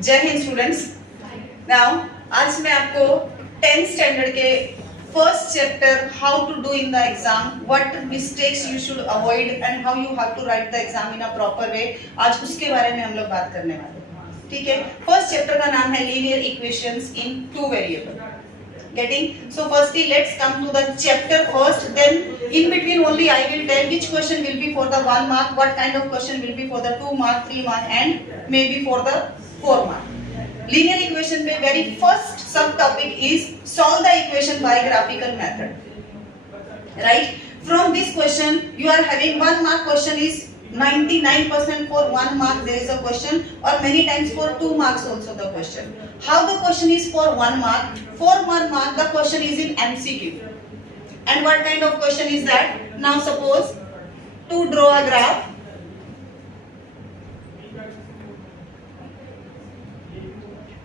जय Hind students. Now आज मैं आपको 10th स्टैंडर्ड के first chapter how to do in the exam, what mistakes you should avoid and how you have to write the exam in a proper way, आज उसके बारे में हम लोग बात करने वाले हैं। ठीक है, फर्स्ट चैप्टर का नाम है linear equations in two variable. Getting? So firstly let's come to the chapter first, then in between only I will tell which question will be for the 1 mark, what kind of question will be for the 2 mark, 3 mark and maybe for the 4 mark. Linear equation पे very first sub topic is solve the equation by graphical method. Right? From this question you are having 1 mark question is 99% for 1 mark there is a question, or many times for 2 marks also the question. How the question is for 1 mark? For 1 mark the question is in MCQ. And what kind of question is that? Now suppose to draw a graph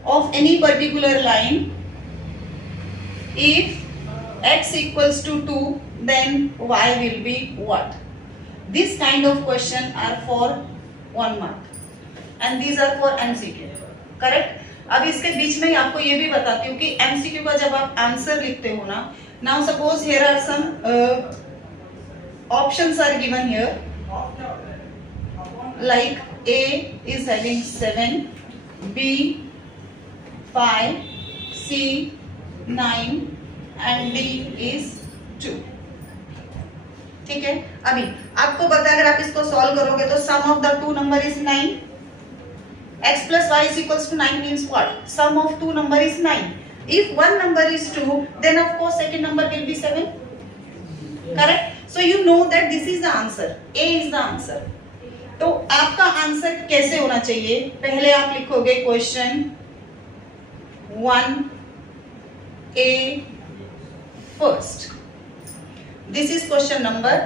of any particular line. If x equals to 2 then y will be what? This kind of question are for 1 mark and these are for MCQ. Correct? अब इसके बीच में आपको ये भी बताती हूँ कि MCQ का जब आप आंसर लिखते हो ना, now suppose here are some options are given here, like A is having 7, B 5, C 9 and D is 2. ठीक है, अभी आपको पता है अगर आप इसको सॉल्व करोगे तो sum of the two number is 9, x plus y is equals to 9 means what? Sum of two number is 9. If one number is 2 then of course second number will be 7. Correct? So you know that this is the answer, A is the answer. तो आपका answer कैसे होना चाहिए? पहले आप लिखोगे question 1A first. This is question number,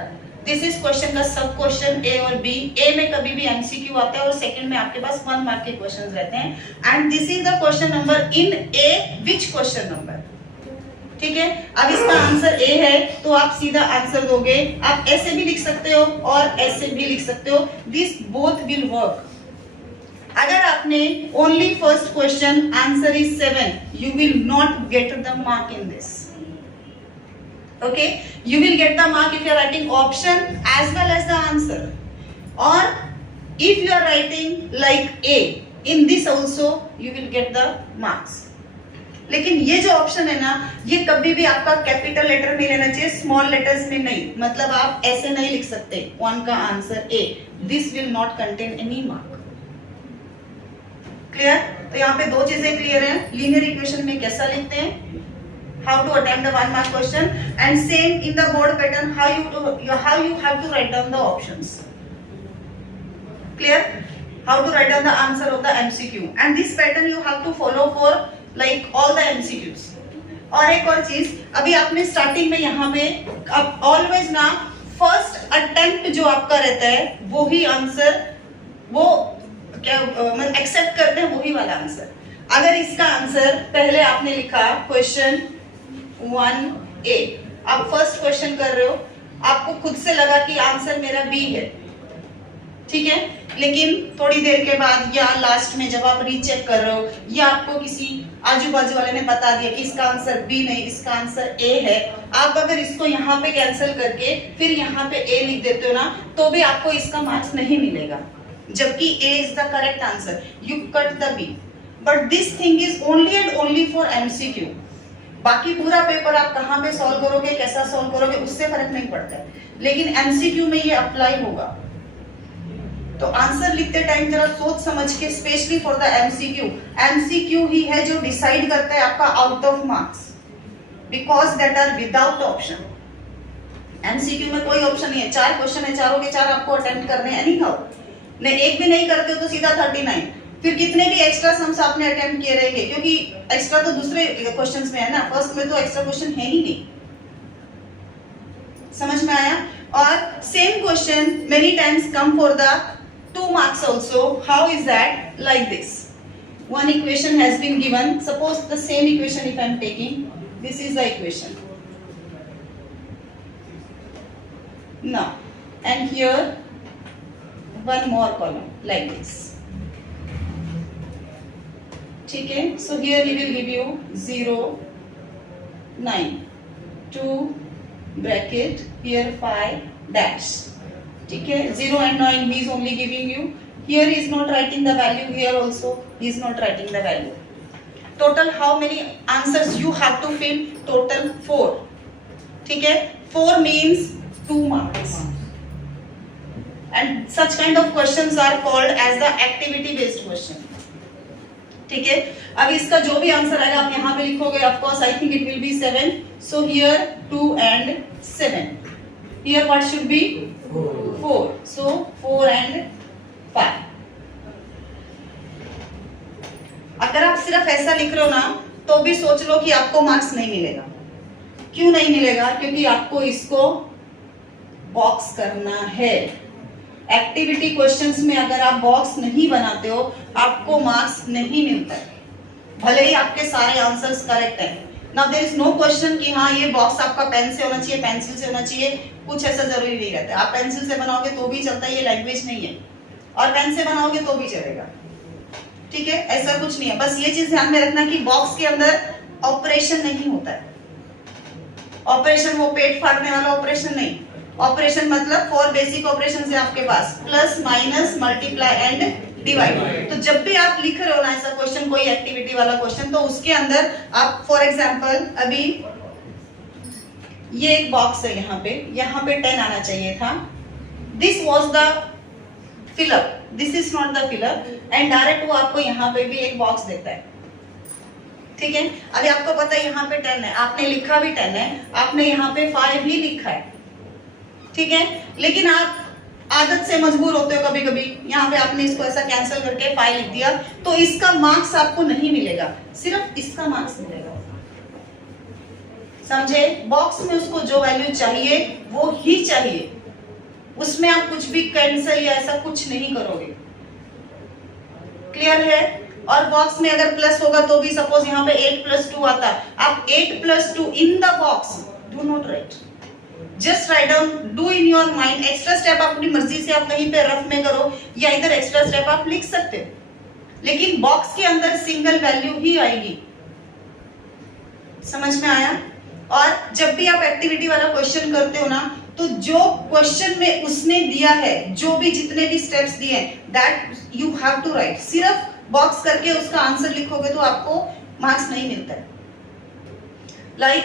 this is question का सब क्वेश्चन ए और बी। ए में कभी भी एमसीक्यू आता है और सेकंड में आपके पास 1 मार्क के क्वेश्चंस रहते हैं and this is the question number in A which question number. ठीक है, अब इसका आंसर ए है तो आप सीधा आंसर दोगे। आप ऐसे भी लिख सकते हो और ऐसे भी लिख सकते हो, दिस बोथ विल वर्क। अगर आपने only first question answer is 7, you will not get the mark in this. Okay, you will get the mark if you are writing option as well as the answer, or if you are writing like A in this also you will get the marks. लेकिन ये जो option है ना, ये कभी भी आपका capital letter में लेना चाहिए, स्मॉल लेटर्स में नहीं। मतलब आप ऐसे नहीं लिख सकते 1 का answer A, this will not contain any mark. Clear? तो यहाँ पे दो चीजें क्लियर हैं, लीनियर इक्वेशन में कैसा लिखते हैं, how to attempt the 1 mark question, and same in the board pattern how you have to write down the options. Clear? How to write down the answer of the MCQ, and this pattern you have to follow for like all the MCQs. और एक और चीज, अभी आपने starting में यहाँ पे अब ऑलवेज ना फर्स्ट अटेम्प्ट जो आपका रहता है वो ही आंसर, वो क्या मतलब एक्सेप्ट करते हैं वही वाला आंसर। अगर इसका आंसर पहले आपने लिखा क्वेश्चन 1A, आप फर्स्ट क्वेश्चन कर रहे हो, आपको खुद से लगा कि आंसर मेरा B है, ठीक है, लेकिन थोड़ी देर के बाद या लास्ट में जब आप रीचेक कर रहे हो या आपको किसी आजू बाजू वाले ने बता दिया कि इसका आंसर B नहीं इसका आंसर A है, आप अगर इसको यहाँ पे कैंसिल करके फिर यहाँ पे A लिख देते हो ना, तो भी आपको इसका मार्क्स नहीं मिलेगा, जबकि A is the correct answer, you cut the B. But this thing is only and only for MCQ. बाकी पूरा पेपर आप कहाँ पे सॉल्व करोगे, कैसा सॉल्व करोगे, उससे फर्क नहीं पड़ता है, लेकिन एमसीक्यू में ये अप्लाई होगा। तो आंसर लिखते टाइम जरा सोच समझ के, specially for the MCQ, MCQ ही है जो डिसाइड करता है आपका out of marks, because that are without option. MCQ में कोई ऑप्शन नहीं है, 4 क्वेश्चन है, चारों के 4 आपको अटेम्प्ट करने हैं, एनी हाउ नहीं, एक भी नहीं करते हो तो सीधा 39, फिर कितने भी एक्स्ट्रा सम्स आपने अटेम्प्ट किए रहेंगे, क्योंकि एक्स्ट्रा तो दूसरे क्वेश्चंस में है ना, फर्स्ट में तो एक्स्ट्रा क्वेश्चन है ही नहीं। समझ में आया? और same question many times come for the 2 marks also. How is that? Like this, one equation has been given, suppose the same equation if I am taking, this is the equation now, and here one more column like this. ठीक है. So here he will give you 0, 9, 2 bracket, here 5 dash. ठीक है. 0 and 9 he is only giving you. Here he is not writing the value. Here also he is not writing the value. Total how many answers you have to fill? Total 4. ठीक है. 4 means 2 marks. And such kind of questions are called as the activity based question. ठीक है. अब इसका जो भी answer आएगा आप यहाँ पे लिखोगे. Of course I think it will be 7. So here 2 and 7. Here what should be 4. So 4 and 5. अगर आप सिर्फ ऐसा लिख रहे हो ना तो भी सोच लो कि आपको मार्क्स नहीं मिलेगा. क्यों नहीं मिलेगा? क्योंकि आपको इसको बॉक्स करना है. एक्टिविटी क्वेश्चंस में अगर आप बॉक्स नहीं बनाते हो आपको मार्क्स नहीं मिलता है, भले ही आपके सारे आंसर्स करेक्ट हैं. Now there is no question कि हाँ ये बॉक्स आपका पेन से होना चाहिए, पेंसिल से होना चाहिए, कुछ ऐसा जरूरी नहीं रहता. आप पेंसिल से बनाओगे तो भी चलता है, ये लैंग्वेज नहीं है. और पेन से बनाओगे तो भी चलेगा. ठीक है. ऐसा कुछ नहीं है. बस ये चीज ध्यान में रखना कि बॉक्स के अंदर ऑपरेशन नहीं होता है. ऑपरेशन वो पेट फाड़ने वाला ऑपरेशन नहीं. ऑपरेशन मतलब 4 बेसिक ऑपरेशन है आपके पास, plus minus multiply and divide. तो जब भी आप लिख रहे हो ना ऐसा क्वेश्चन, कोई एक्टिविटी वाला क्वेश्चन, तो उसके अंदर आप फॉर एग्जांपल अभी ये एक बॉक्स है, यहाँ पे 10 आना चाहिए था. This was the fill up, this is not the fill up. And direct वो आपको यहाँ पे भी एक बॉक्स देता है. ठीक है. अभी आपको पता है यहाँ पे 10 है, आपने लिखा भी 10 है, आपने यहाँ पे 5 भी लिखा है. ठीक है. लेकिन आप आदत से मजबूर होते हो कभी कभी, यहाँ पे आपने इसको ऐसा कैंसिल करके 5 लिख दिया, तो इसका मार्क्स आपको नहीं मिलेगा, सिर्फ इसका मार्क्स मिलेगा. समझे? बॉक्स में उसको जो वैल्यू चाहिए वो ही चाहिए, उसमें आप कुछ भी कैंसिल या ऐसा कुछ नहीं करोगे. क्लियर है? और बॉक्स में अगर प्लस होगा तो भी सपोज यहाँ पे 8+2 आता, आप 8+2 in the box do not right, just write down, do in your mind. Extra step अपनी मर्जी से आप कहीं पे रफ में करो या इधर एक्स्ट्रा स्टेप आप लिख सकते हो, लेकिन बॉक्स के अंदर सिंगल वैल्यू ही आएगी. समझ में आया? और जब भी आप एक्टिविटी वाला क्वेश्चन करते हो ना, तो जो क्वेश्चन में उसने दिया है, जो भी जितने भी स्टेप्स दिए हैं, that you have to write. सिर्फ बॉक्स करके उसका आंसर लिखोगे तो आपको मार्क्स नहीं मिलता है. Like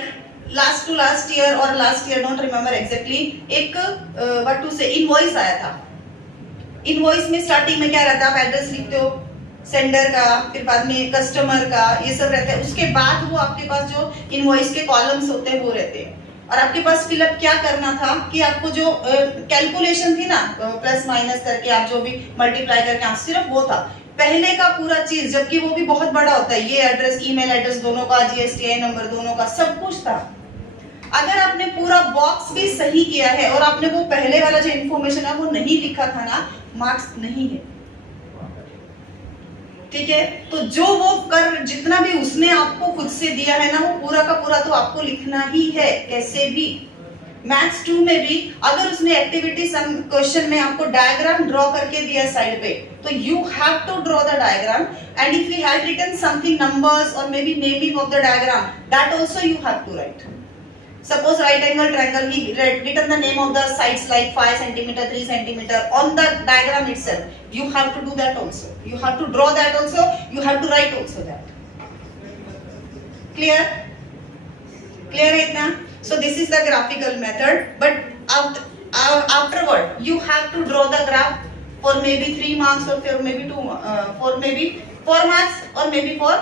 last to last year और last year don't remember exactly, एक व्हाट टू से इनवॉइस आया था. इनवॉइस में स्टार्टिंग में क्या रहता है, आप एड्रेस लिखते हो सेंडर का, फिर बाद में कस्टमर का, ये सब रहता है. उसके बाद वो आपके पास जो इनवॉइस के कॉलम्स होते हैं वो रहते हैं. और आपके पास फिलअप क्या करना था कि आपको जो कैलकुलेशन थी ना, प्लस माइनस करके आप जो भी मल्टीप्लाई करके, सिर्फ वो था पहले का पूरा चीज, जबकि वो भी बहुत बड़ा होता है. ये एड्रेस, ईमेल एड्रेस दोनों का, जीएसटीआई नंबर दोनों का, सब कुछ था. अगर आपने पूरा बॉक्स भी सही किया है और आपने वो पहले वाला जो इन्फॉर्मेशन है वो नहीं लिखा था ना, मार्क्स नहीं है. ठीक है. तो जो वो कर, जितना भी उसने आपको खुद से दिया है ना, वो पूरा का पूरा तो आपको लिखना ही है कैसे भी. मैथ्स 2 में भी अगर उसने एक्टिविटी सम क्वेश्चन में आपको डायग्राम ड्रॉ करके दिया साइड पे, तो you have to draw the diagram. And if you have written something, numbers और maybe naming of the diagram, that also you have to write. Suppose right angle triangle, he written the name of the sides like 5 cm, 3 cm on the diagram itself. You have to do that also. You have to draw that also. You have to write also that. Clear? Clear है इतना? So this is the graphical method. But afterward, you have to draw the graph for maybe 3 marks or for maybe 4 marks or maybe for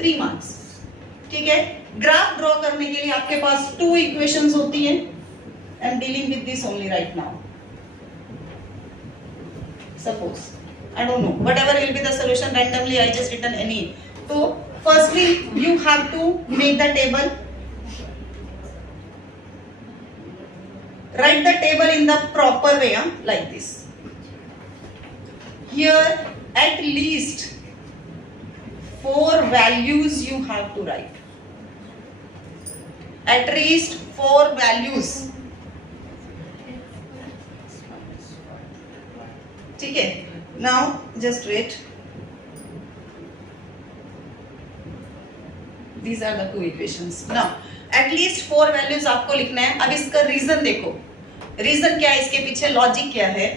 3 marks. ठीक है. Graph draw करने के लिए आपके पास 2 equations होती हैं. I am dealing with this only right now. Suppose I don't know, whatever will be the solution, randomly I just written any. तो firstly you have to make the table. Write the table in the proper way, like this. Here at least 4 values you have to write. At least 4 values. ठीक है. Now just wait. These are the two equations. Now at least 4 values आपको लिखना है. अब इसका reason देखो, reason क्या है इसके पीछे, लॉजिक क्या है.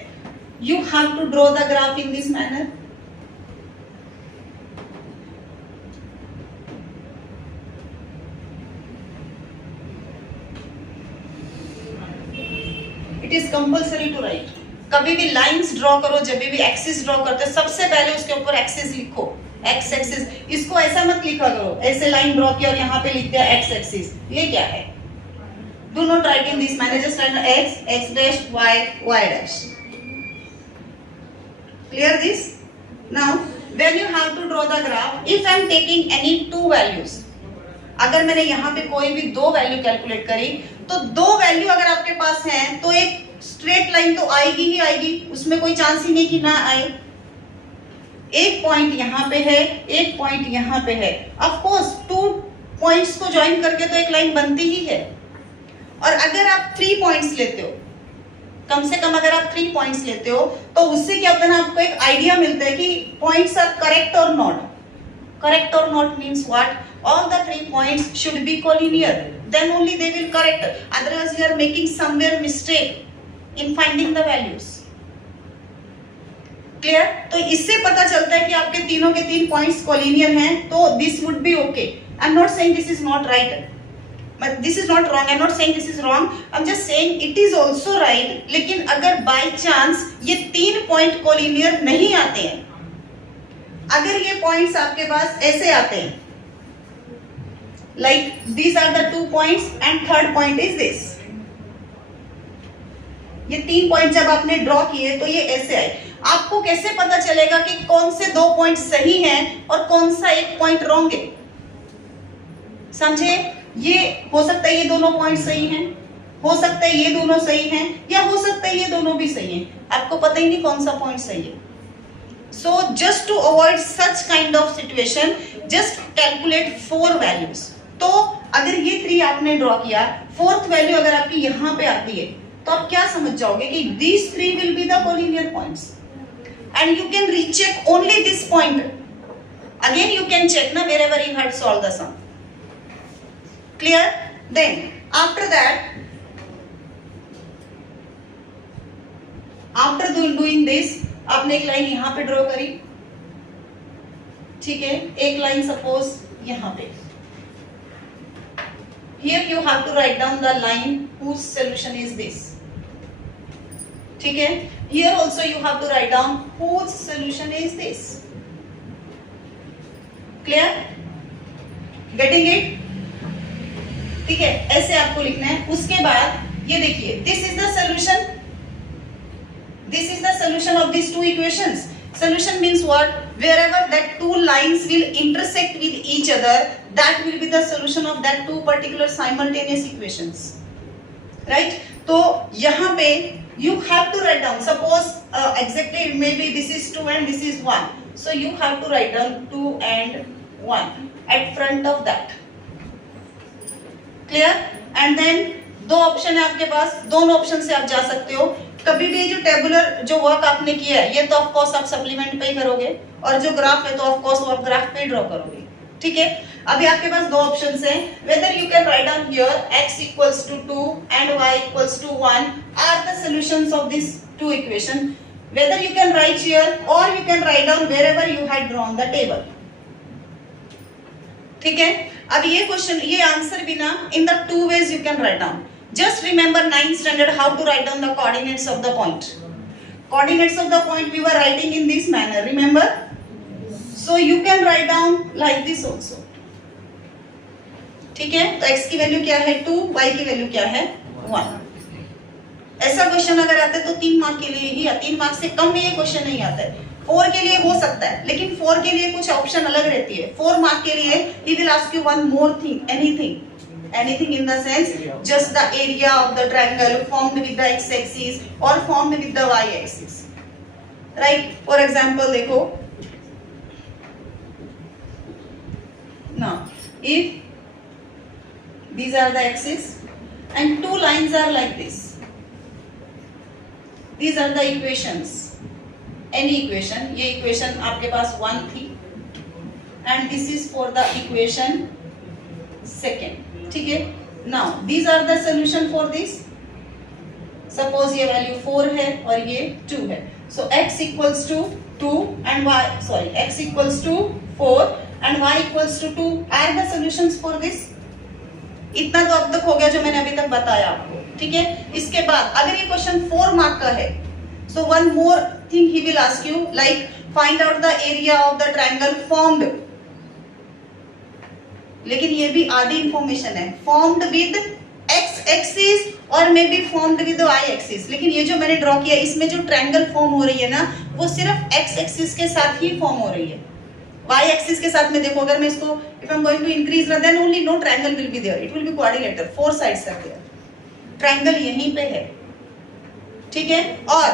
You have to draw the graph in this manner. It is compulsory to write. कभी भी लाइंस ड्रॉ करो, जब भी एक्सिस ड्रॉ करते हो सबसे पहले उसके ऊपर एक्सिस लिखो. एक्स एक्सिस, इसको ऐसा मत लिखा करो ऐसे लाइन ड्रॉ किया और यहाँ पे लिख दिया एक्स एक्सिस. ये क्या है? Do not write in this manner. Just write x, x dash, y, y dash. Clear this? Now, when you have to draw the graph, if I am taking any two values, अगर मैंने यहाँ पे कोई भी दो value calculate करी, तो दो वैल्यू अगर आपके पास हैं, तो एक स्ट्रेट लाइन तो आएगी ही आएगी, उसमें कोई चांस ही नहीं कि ना आए. एक पॉइंट यहाँ पे है, एक पॉइंट यहाँ पे है. ऑफ कोर्स टू पॉइंट्स को ज्वाइन करके तो एक लाइन बनती ही है. और अगर आप 3 पॉइंट्स लेते हो, कम से कम अगर आप 3 पॉइंट्स लेते हो, तो उससे क्या होता है ना, आपको एक आइडिया मिलता है कि पॉइंट्स आर करेक्ट और नॉट. करेक्ट और not means what? All the 3 points should be collinear. Then only they will correct. Otherwise, you are making somewhere mistake in finding the values. Clear? तो इससे पता चलता है कि आपके तीनों के 3 points collinear हैं, तो this would be okay. I'm not saying this is not right. But this is not wrong. I'm not saying this is wrong. I'm just saying it is also right. लेकिन अगर by chance ये 3 point collinear नहीं आते हैं, अगर ये points आपके पास ऐसे आते हैं, like these are the 2 points and third point is this. ये 3 पॉइंट जब आपने ड्रॉ किए तो ये ऐसे आए. आपको कैसे पता चलेगा कि कौन से 2 पॉइंट सही हैं और कौन सा एक पॉइंट रॉन्ग है? समझे? ये हो सकता है ये दोनों पॉइंट सही हैं, हो सकता है ये दोनों सही हैं, या हो सकता है ये दोनों भी सही हैं. आपको पता ही नहीं कौन सा पॉइंट सही है. So just to avoid such kind of situation, just calculate 4 values. तो अगर ये 3 आपने ड्रॉ किया, 4th वैल्यू अगर आपकी यहाँ पे आती है, तो आप क्या समझ जाओगे कि these 3 will be the collinear points, and you can recheck only this point. Again you can check na wherever you had solved the sum. Clear? Then after that, after doing this, आपने एक line यहाँ पे draw करी, ठीक है? एक line suppose यहाँ पे. Here you have to write down the line whose solution is this. ठीक है? Here also you have to write down whose solution is this. Clear? Getting it? ठीक है, ऐसे आपको लिखना है. उसके बाद ये देखिए, this is the solution. This is the solution of these 2 equations. Solution means what? Wherever that 2 lines will intersect with each other, that will be the solution of that 2 particular simultaneous equations. Right? तो यहाँ पे you have to write down. Suppose exactly maybe this is 2 and this is 1. So you have to write down 2 and 1 at front of that. Clear? And then 2 option है आपके पास, दोनों option से आप जा सकते हो. कभी भी जो टेबुलर जो वर्क आपने किया है, ये तो ऑफ कोर्स आप सप्लीमेंट पे ही करोगे, और जो ग्राफ है तो ऑफ कोर्स वो आप ग्राफ पे ही ड्रॉ करोगे. ठीक है? अभी आपके पास 2 ऑप्शंस हैं. Whether you can write down here x equals to 2 and y equals to 1 are the solutions of this 2 equation. Whether you can write here और you can write down wherever you had drawn the table. ठीक है? अब ये question, ये answer भी ना in the 2 ways you can write down. Just remember 9th standard how to write down the coordinates of the point. Coordinates of the point we were writing in this manner, remember? So you can write down like this also. ठीक है? तो x की value क्या है 2, y की value क्या है 1. ऐसा क्वेश्चन अगर आता है तो 3 मार्क के लिए ही, 3 मार्क से कम में ये क्वेश्चन नहीं आता है. 4 के लिए हो सकता है, लेकिन 4 के लिए कुछ ऑप्शन अलग रहती है. 4 मार्क के लिए he will ask you one more thing, anything in the sense just the area of the triangle formed with the x-axis or formed with the y-axis. Right? For example, देखो, now if these are the axes and 2 lines are like this, these are the equations. Any equation, ये equation आपके पास 1 थी, and this is for the equation second, ठीक है। Now these are the solution for this. Suppose ये value 4 है और ये 2 है, so x equals to 2 and y, sorry, x equals to 4 and y equals to 2 are the solutions for this. इतना तो अब तक हो गया जो मैंने अभी तक बताया आपको, ठीक है। इसके बाद अगर ये क्वेश्चन 4 मार्क का है, so one more thing he will ask you, like find out the area of the triangle formed, लेकिन ये भी आधी इंफॉर्मेशन है, फॉर्म्ड विद x एक्सिस और may be formed with y axis. लेकिन ये जो मैंने ड्रॉ किया इसमें जो ट्रायंगल फॉर्म हो रही है ना, वो सिर्फ x एक्सिस के साथ ही फॉर्म हो रही है। y एक्सिस के साथ में देखो, अगर मैं इसको if I'm going to increase then only no triangle will be there, it will be quadrilateral, 4 sides are there, triangle यहीं पे है, ठीक है। और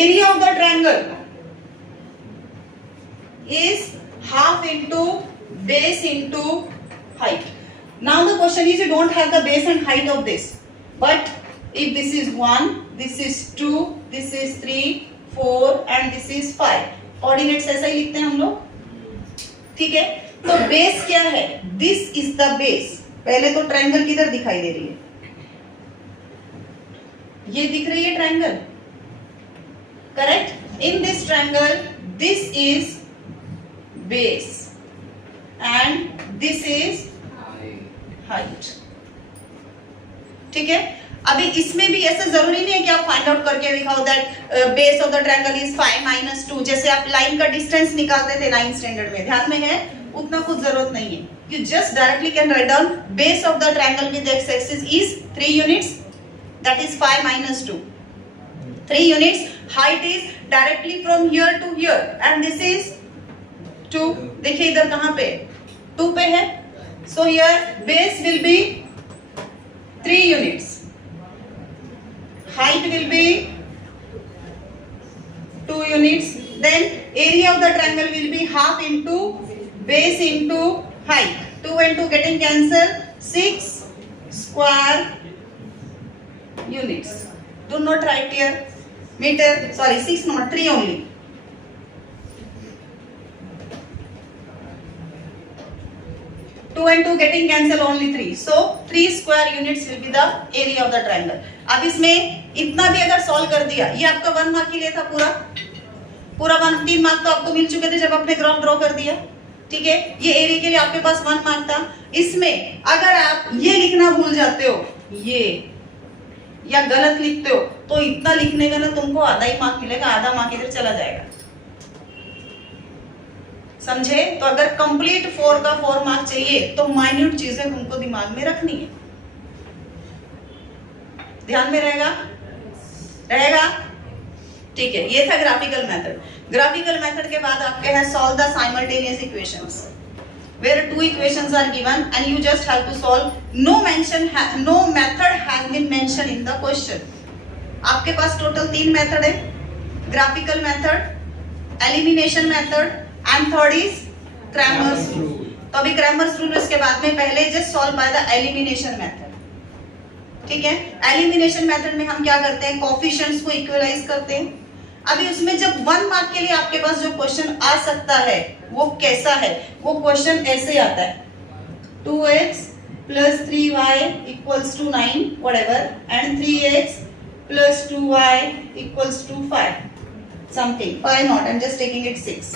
area of the triangle is half into base into height. Now the question is, you don't have the base and height of this, but if this is 1, this is 2, this is 3, 4 and this is 5, coordinates ऐसा ही लिखते हैं हम लोग, ठीक है। तो base क्या है, दिस इज द बेस। पहले तो ट्रायंगल किधर दिखाई दे रही है, ये दिख रही है triangle, correct. In this triangle this is base and this is height, ठीक है। अभी इसमें भी ऐसा जरूरी नहीं है कि आप फाइंड आउट करके दिखाओ that base of the triangle is 5 - 2, जैसे आप लाइन का डिस्टेंस निकालते थे 9th स्टैंडर्ड में, ध्यान में है, उतना कुछ जरूरत नहीं है। You just directly can write down base of the triangle with x axis is 3 units, that is 5 - 2, 3 units. Height is directly from here to here and this is 2, देखिए इधर कहां पे 2 पे है, so here base will be 3 units, height will be 2 units, then area of the triangle will be half into base into height, 2 and 2 getting cancelled, 6 square units. Do not write here meter, sorry 6 not 3 only. 2 and 2 getting cancelled, only 3, so 3 square units will be the area of the triangle. अब इसमें इतना भी अगर solve कर दिया, ये आपका 1 mark के लिए था, पूरा 3 मार्क तो आपको मिल चुके थे जब आपने ग्राफ ड्रॉ कर दिया, ठीक है। ये एरिया के लिए आपके पास 1 मार्क था। इसमें अगर आप ये लिखना भूल जाते हो, ये या गलत लिखते हो, तो इतना लिखने का ना तुमको आधा ही मार्क मिलेगा, आधा मार्क इधर चला जाएगा, समझे। तो अगर कंप्लीट 4 का 4 मार्क चाहिए तो माइन्यूट चीजें तुमको दिमाग में रखनी है, ध्यान में रहेगा, ठीक है। ये था ग्राफिकल मेथड। ग्राफिकल मेथड के बाद आपके हैं solve the simultaneous equations, where 2 equations are given and you just have to solve. No method has been mentioned in the question. आपके पास टोटल 3 मेथड है, graphical method, elimination method and third is Cramer's rule. तो अभी Cramer's rule इसके बाद में, पहले just solve by the elimination method, ठीक है। एलिमिनेशन मेथड में हम क्या करते हैं, कोएफिशिएंट्स को इक्वलाइज करते हैं। अभी उसमें जब 1 मार्क के लिए आपके पास जो क्वेश्चन आ सकता है वो कैसा है, वो क्वेश्चन ऐसे आता है, 2x plus 3y equals to 9 whatever and 3x plus 2y equals to 5 something, 5 not, I'm just taking it 6,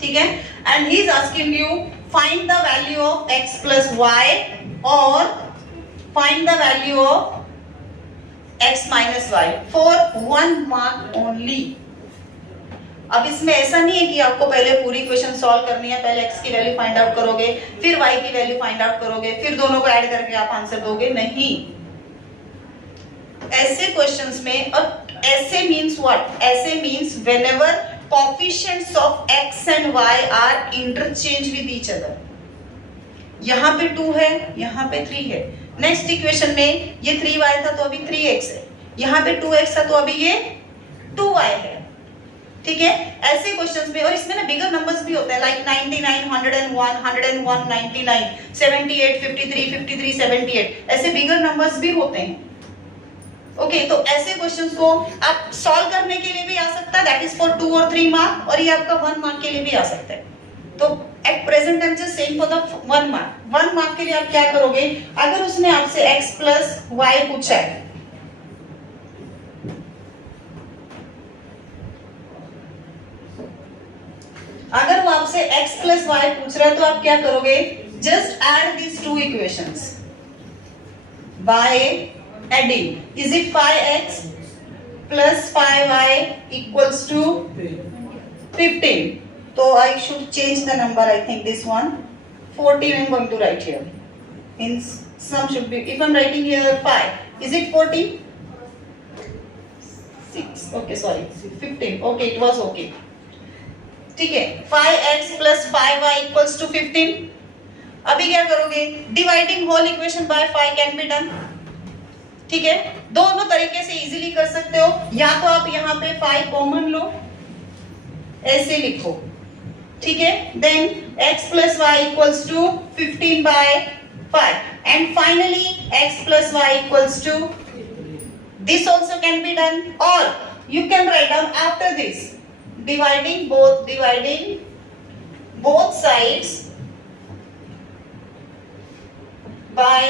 ठीक है। and he is asking you find the value of x plus y or find the value of x minus y for 1 mark only. अब इसमें ऐसा नहीं है कि आपको पहले पूरी इक्वेशन सॉल्व करनी है, पहले x की वैल्यू फाइंड आउट करोगे, फिर y की वैल्यू फाइंड आउट करोगे, फिर दोनों को ऐड करके आप आंसर दोगे, नहीं। ऐसे क्वेश्चंस में, और ऐसे मींस व्हाट, ऐसे means whenever coefficients of x and y are interchange with each other. यहाँ पे 2 है, यहाँ पे 3 है, नेक्स्ट इक्वेशन में ये 3y था तो अभी 3x है, यहाँ पे 2x था तो अभी ये 2y है, ठीक है। ऐसे क्वेश्चंस में, और इसमें ना बिगर नंबर्स भी होते हैं, लाइक 99, 101, 101, 99, 78, 53, 53, 78, ऐसे बिगर नंबर्स भी होते हैं, ओके। तो ऐसे क्वेश्चंस को आप सॉल्व करने के लिए भी आ सकता है, दैट इज फॉर 2 और 3 मार्क, और ये आपका 1 मार्क के लिए भी आ सकता है। तो at at present I am just saying for the 1 mark. 1 mark के लिए आप क्या करोगे, अगर उसने आपसे x प्लस y पूछा है, अगर वो आपसे x प्लस वाई पूछ रहा है तो आप क्या करोगे, just add these two equations by adding, is it 5x plus 5y equals to 15? So I should change the number, I think this one 14 I'm going to write here, means some should be, if I'm writing here 5, is it 14? 6, okay sorry 15, okay it was okay, ठीक है। 5x plus 5y equals to 15। अभी क्या करोगे, dividing whole equation by 5 can be done, ठीक है। दोनों तरीके से इजीली कर सकते हो, या तो आप यहाँ पे 5 कॉमन लो, ऐसे लिखो, ठीक है। Then x plus y equals to 15 by 5 and finally x plus y equals to, this also can be done, or you can write down after this, dividing both sides by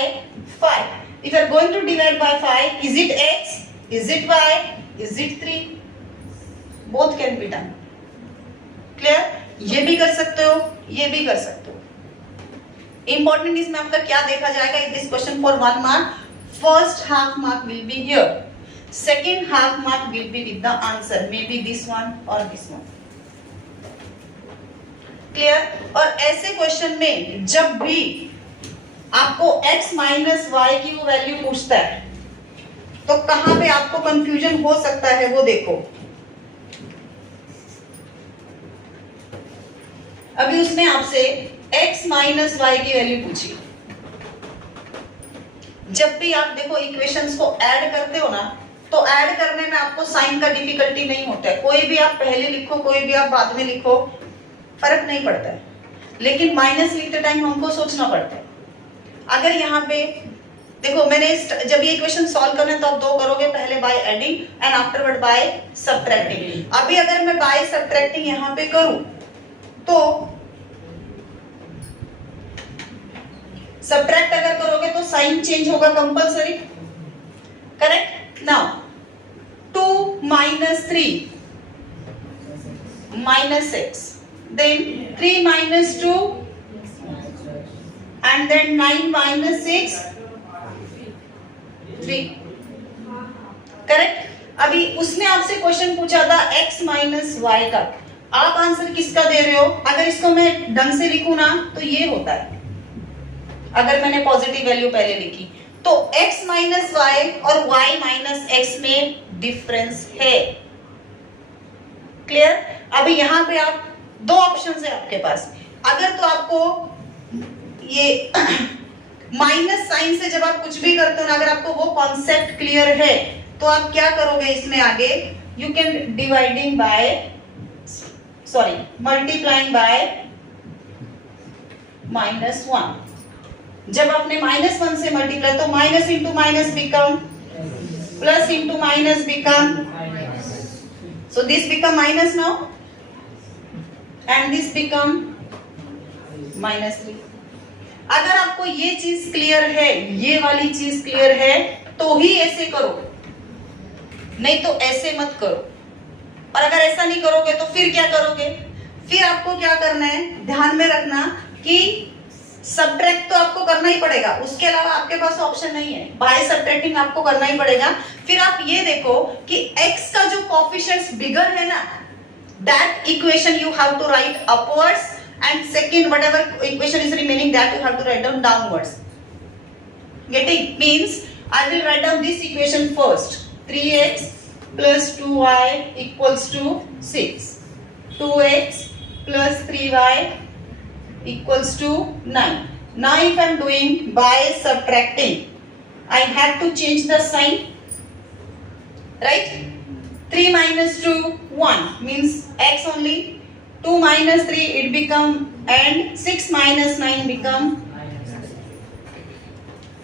5. If you are going to divide by 5, is it x, is it y, is it 3? Both can be done. Clear? ये भी कर सकते हो, ये भी कर सकते हो। Important इसमें आपका क्या देखा जाएगा, this question for 1 mark, first half mark will be here, second half mark will be with the answer, maybe this one or this one. Clear? और ऐसे क्वेश्चन में जब भी आपको x माइनस वाई की वैल्यू पूछता है तो कहां पे आपको कंफ्यूजन हो सकता है वो देखो। अभी उसने आपसे x माइनस वाई की वैल्यू पूछी, जब भी आप देखो इक्वेशंस को ऐड करते हो ना, तो ऐड करने में आपको साइन का डिफिकल्टी नहीं होता है, कोई भी आप पहले लिखो कोई भी आप बाद में लिखो फर्क नहीं पड़ता है, लेकिन माइनस लिखते टाइम हमको सोचना पड़ता है। अगर यहाँ पे देखो मैंने जब ये इक्वेशन सॉल्व करना है तो आप दो करोगे, पहले by adding and afterward by subtracting. अभी अगर मैं बाय सब्ट्रैक्टिंग यहाँ पे करूं तो सब्ट्रैक्ट अगर करोगे तो साइन चेंज होगा compulsory, correct. Now 2 minus 3 minus 6, then 3 minus 2 and then 9 minus 6 3, correct. अभी उसने आपसे क्वेश्चन पूछा था x माइनस वाई का, आप आंसर किसका दे रहे हो, अगर इसको मैं ढंग से लिखूं ना तो ये होता है, अगर मैंने पॉजिटिव वैल्यू पहले लिखी तो x माइनस वाई और y माइनस x में डिफरेंस है, क्लियर। अभी यहां पे आप दो ऑप्शन है आपके पास, अगर तो आपको ये माइनस साइन से जब आप कुछ भी करते हो ना, अगर आपको वो कॉन्सेप्ट क्लियर है तो आप क्या करोगे इसमें आगे, you can dividing by sorry multiplying by -1। जब आपने -1 से मल्टीप्लाई तो minus into minus become plus into minus become, so this become minus now and this become -3। अगर आपको ये चीज क्लियर है, ये वाली चीज क्लियर है तो ही ऐसे करो, नहीं तो ऐसे मत करो। और अगर ऐसा नहीं करोगे तो फिर क्या करोगे, फिर आपको क्या करना है, ध्यान में रखना कि सब्ट्रैक्ट तो आपको करना ही पड़ेगा, उसके अलावा आपके पास ऑप्शन नहीं है, बाय सब्ट्रैक्टिंग आपको करना ही पड़ेगा। फिर आप ये देखो कि x का जो कोएफिशिएंट्स बिगर है ना, that equation you have to write upwards and second whatever equation is remaining that you have to write down downwards. Getting means I will write down this equation first, 3x plus 2y equals to 6, 2x plus 3y equals to 9. Now if I am doing by subtracting, I have to change the sign, right? 3 minus 2 1 means x only, 2 minus 3 it become, and 6 minus 9 become,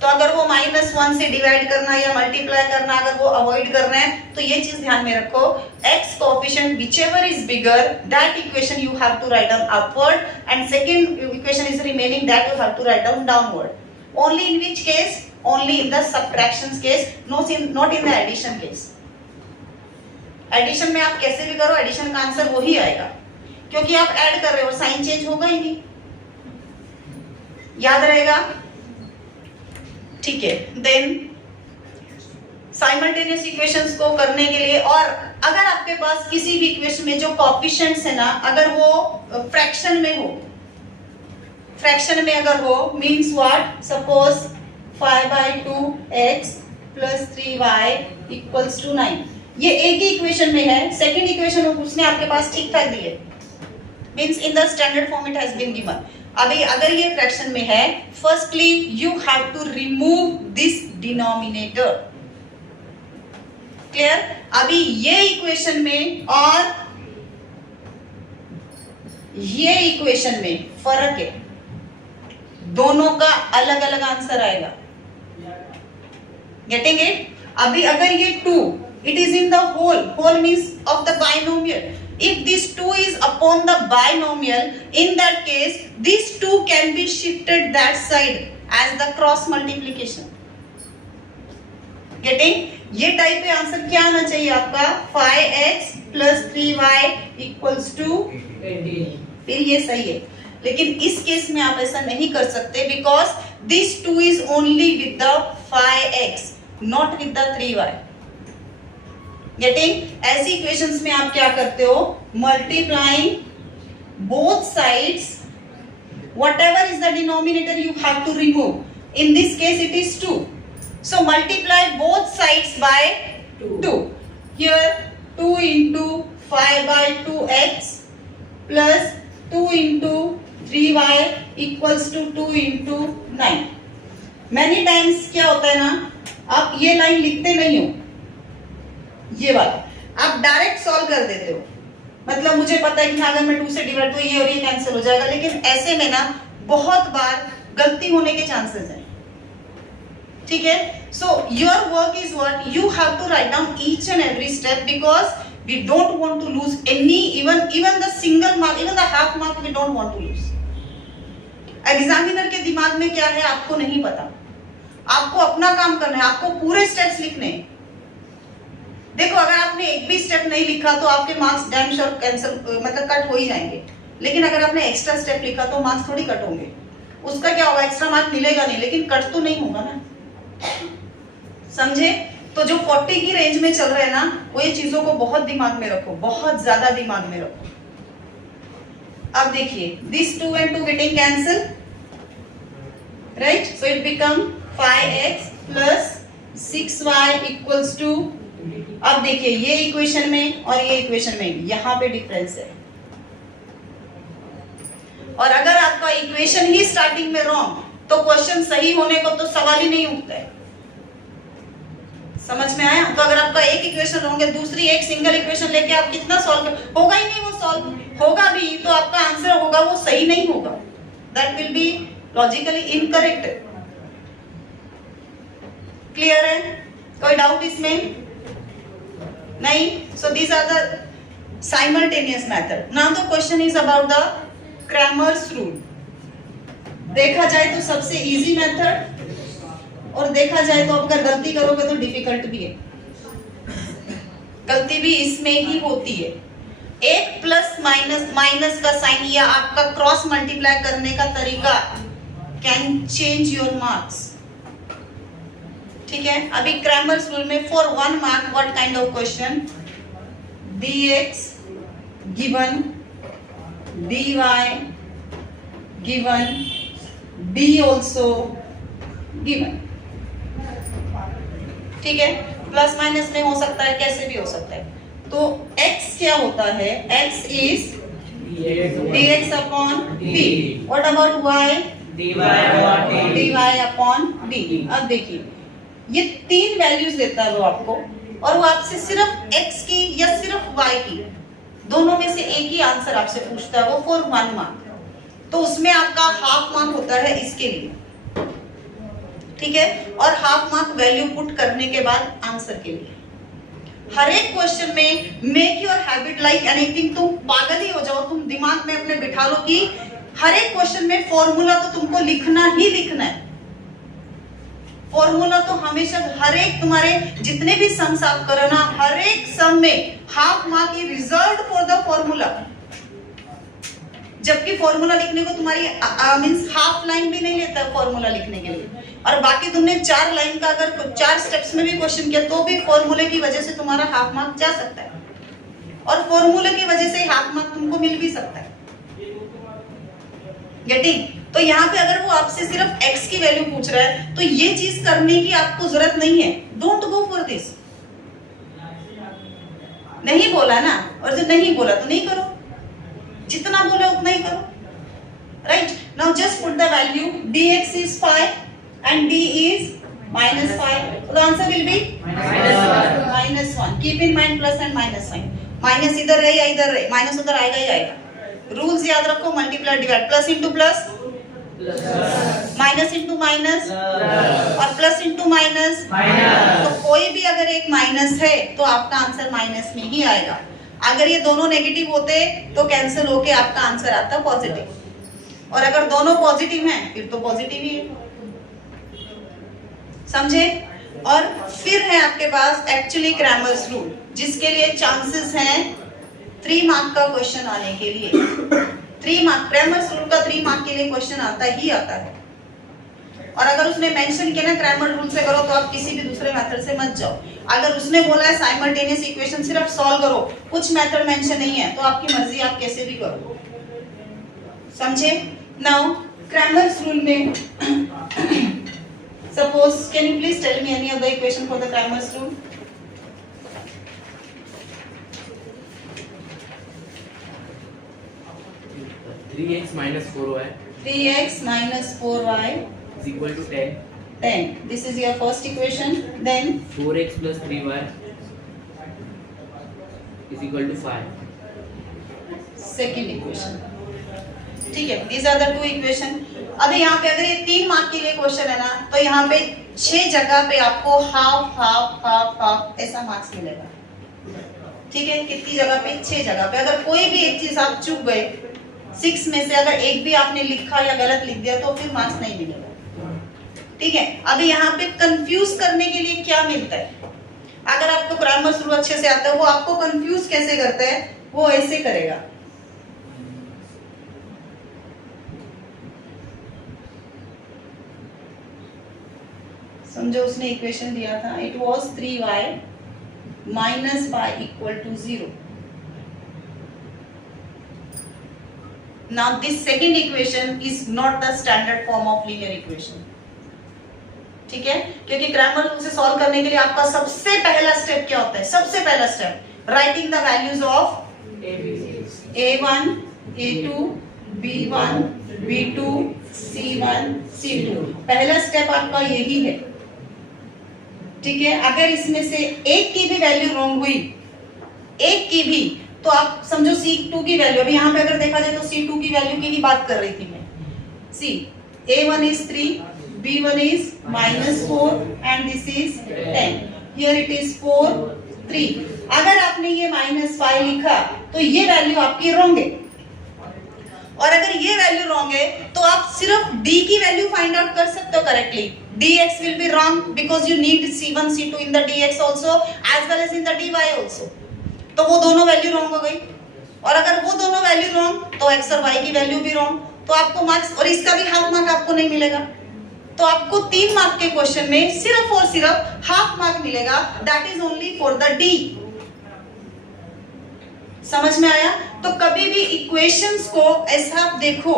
तो अगर वो -1 से divide करना या multiply करना अगर वो avoid करना है तो ये चीज ध्यान में रखो, x coefficient whichever is bigger that equation you have to write down upward and second equation is remaining that you have to write down downward. Only in which case? Only in the subtractions case, not in the addition case. Addition में आप कैसे भी करो addition का answer वही आएगा क्योंकि आप ऐड कर रहे हो, साइन चेंज होगा ही नहीं। याद रहेगा? ठीक है। देन साइमल्टेनियस इक्वेशंस को करने के लिए, और अगर आपके पास किसी भी इक्वेशन में जो कोएफिशिएंट्स है ना अगर वो फ्रैक्शन में हो, फ्रैक्शन में अगर हो means what, suppose 5/2x + 3y = 9, ये एक ही इक्वेशन में है, सेकंड इक्वेशन उसने आपके पास ठीक ठाक दी है, means in the standard form it has been given. अभी अगर ये फ्रैक्शन में है, firstly you have to remove this denominator. Clear? अभी ये इक्वेशन में और ये इक्वेशन में फर्क है, दोनों का अलग अलग आंसर आएगा। Getting it? अभी अगर ये 2 it is in the whole means of the binomial, if this 2 is upon the binomial, in that case these 2 can be shifted that side as the cross multiplication. Getting? ये type पे answer क्या आना चाहिए आपका, 5x + 3y = 18। फिर ये सही है, लेकिन इस केस में आप ऐसा नहीं कर सकते because this 2 is only with the 5x not with the 3y. Getting? ऐसी इक्वेशंस में आप क्या करते हो, multiplying both sides, whatever is the denominator you have to remove. In this case it is 2, so multiply both sides by 2. Here 2 × 5/2x plus 2 × 3y = 2 × 9. Many times क्या होता है ना, आप ये लाइन लिखते नहीं हो, ये वाला आप डायरेक्ट सॉल्व कर देते हो, मतलब मुझे पता है कि अगर मैं 2 से डिवाइड तो ये और ये कैंसिल हो जाएगा, लेकिन ऐसे में ना बहुत बार गलती होने के चांसेस हैं। ठीक है? So your work is what, you have to write down each and every step because we don't want to lose any, even the single mark, even the half mark we don't want to lose. Examiner के दिमाग में क्या है आपको नहीं पता, आपको अपना काम करना है, आपको पूरे स्टेप्स लिखने हैं। देखो अगर आपने एक भी स्टेप नहीं लिखा तो आपके मार्क्स डैम श्योर कैंसिल, मतलब कट हो ही जाएंगे, लेकिन अगर आपने एक्स्ट्रा स्टेप लिखा तो मार्क्स थोड़ी कट होंगे, उसका क्या होगा, एक्स्ट्रा मार्क मिलेगा नहीं, लेकिन कट तो नहीं होगा ना। समझे? तो जो 40 की रेंज में चल रहे हैं ना, वो ये चीजों को बहुत दिमाग में रखो, बहुत ज्यादा दिमाग में रखो। अब देखिए this 2 and 2 getting cancel, right? So it become 5x + 6y = अब देखिए ये इक्वेशन में और ये इक्वेशन में यहां पे डिफरेंस है, और अगर आपका इक्वेशन ही स्टार्टिंग में रॉन्ग तो क्वेश्चन सही होने को तो सवाल ही नहीं उठता है। समझ में आया? तो अगर आपका एक इक्वेशन रॉन्ग है, दूसरी एक सिंगल इक्वेशन लेके आप कितना सॉल्व होगा ही नहीं, वो सॉल्व होगा भी तो आपका आंसर होगा वो सही नहीं होगा, that will B logically incorrect. Clear है? कोई डाउट इसमें? नहीं? so these are the simultaneous method. Now the question is about the Cramer's rule. देखा जाए तो सबसे इजी मेथड, और देखा जाए तो अगर गलती करोगे तो डिफिकल्ट भी है, गलती भी इसमें ही होती है। एक प्लस माइनस का साइन या आपका क्रॉस मल्टीप्लाई करने का तरीका कैन चेंज योर मार्क्स। ठीक है? अभी क्रैमर्स रूल में for 1 mark what kind of question, dx given, dy given, d also given. ठीक है? प्लस माइनस में हो सकता है, कैसे भी हो सकता है। तो x क्या होता है, x is dx upon d. What about y? dy upon d. अब देखिए ये 3 वैल्यूज देता है वो आपको, और वो आपसे सिर्फ x की या सिर्फ y की, दोनों में से एक ही आंसर आपसे पूछता है, वो फॉर 1 मार्क। तो उसमें आपका हाफ मार्क होता है इसके लिए। ठीक है, और हाफ मार्क वैल्यू पुट करने के बाद आंसर के लिए। हर एक क्वेश्चन में make your habit like anything, तुम पागल ही हो जाओ, तुम दिमाग में अपने बिठा लो कि हर एक क्वेश्चन में फॉर्मूला तो तुमको लिखना ही लिखना है। फॉर्मूला तो हमेशा हर एक तुम्हारे जितने भी सम्स आप करो ना, हर एक सम में half mark is reserved for the formula, जबकि फॉर्मूला लिखने को तुम्हारी मींस हाफ लाइन भी नहीं लेता फॉर्मूला लिखने के लिए, और बाकी तुमने 4 लाइन का अगर 4 स्टेप्स में भी क्वेश्चन किया तो भी फॉर्मूले की वजह से तुम्हारा हाफ मार्क जा सकता है, और फॉर्मूले की वजह से हाफ मार्क तुमको मिल भी सकता है। गेटिंग? तो यहाँ पे अगर वो आपसे सिर्फ x की वैल्यू पूछ रहा है तो ये चीज करने की आपको जरूरत नहीं है। Don't go for this. नहीं बोला ना, और जो नहीं बोला तो नहीं करो, जितना बोला उतना ही करो, right? Now just put the value dx is 5 and d is -5, so the answer will be -1. Keep in mind plus and minus sign. Minus इधर रहे या इधर रहे, माइनस उधर आएगा ही आएगा। रूल्स याद रखो, multiply divide, plus into plus, minus into minus, और प्लस इंटू माइनस। तो कोई भी अगर एक माइनस है तो आपका आंसर माइनस में ही आएगा। अगर ये दोनों नेगेटिव होते तो कैंसिल होके आपका आंसर आता पॉजिटिव, और अगर दोनों पॉजिटिव हैं फिर तो पॉजिटिव ही है। समझे? और फिर है आपके पास एक्चुअली क्रैमर्स रूल, जिसके लिए चांसेस हैं 3 मार्क का क्वेश्चन आने के लिए। 3 मार्क, क्रैमर्स रूल का 3 मार्क के लिए क्वेश्चन आता ही आता है। और अगर उसने मेंशन किया ना क्रैमर रूल से करो, तो आप किसी भी दूसरे मेथड से मत जाओ। अगर उसने बोला है साइमल्टेनियस इक्वेशन सिर्फ सॉल्व करो, कुछ मेथड मेंशन नहीं है, तो आपकी मर्जी, आप कैसे भी करो। समझे? नाउ क्रैमर्स रूल में suppose can you please tell me any of the equation for the Cramer's rule? Three x minus 4y 3x minus 4y is equal to 10. 10. This is your first equation. Then 4x plus 3y is equal to 5. second equation. ठीक है, these are the 2 equation. अभी यहाँ पे अगर ये 3 mark के लिए question है ना, तो यहाँ पे 6 जगह पे आपको हाफ हाफ हाफ हाफ ऐसा मार्क्स मिलेगा। ठीक है, कितनी जगह पे? 6 जगह पे। अगर कोई भी एक चीज आप चूक गए 6 में से, अगर एक भी आपने लिखा या गलत लिख दिया तो फिर मार्क्स नहीं मिलेगा। ठीक है, अभी यहाँ पे कंफ्यूज करने के लिए क्या मिलता है? अगर आपको क्रैमर्स रूल अच्छे से आता है, वो आपको कंफ्यूज कैसे करता है? वो ऐसे करेगा, समझो उसने इक्वेशन दिया था, it was 3y minus 5 equal to 0. Now this second equation is not the standard form of linear equation. ठीक है, क्योंकि क्रैमर रूल से सॉल्व करने के लिए आपका सबसे पहला स्टेप क्या होता है? सबसे पहला step writing the values of a1 a2 b1 b2 c1 c2। पहला स्टेप आपका यही है। ठीक है, अगर इसमें से एक की भी वैल्यू रॉन्ग हुई, एक की भी, तो आप समझो C2 की वैल्यू, अभी यहाँ पे अगर देखा जाए तो C2 की वैल्यू की ही बात कर रही थी मैं। सी A1 is 3, B1 is -4 and this is 10. Here it is 4, 3. अगर आपने ये -5 लिखा तो ये वैल्यू आपकी रॉन्ग है, और अगर ये वैल्यू रॉन्ग है तो आप सिर्फ D की वैल्यू फाइंड आउट कर सकते हो correctly. dx will be wrong because you need c1 c2 in the dx also as well as in the dy also. तो वो दोनों वैल्यू रॉन्ग हो गई, और अगर वो दोनों वैल्यू रॉन्ग तो x और y की वैल्यू भी रॉन्ग, तो आपको मार्क्स, और इसका भी हाफ मार्क आपको नहीं मिलेगा। तो आपको 3 मार्क के क्वेश्चन में सिर्फ और सिर्फ हाफ मार्क मिलेगा, that is only for the D. समझ में आया? तो कभी भी इक्वेशंस को ऐसा आप देखो,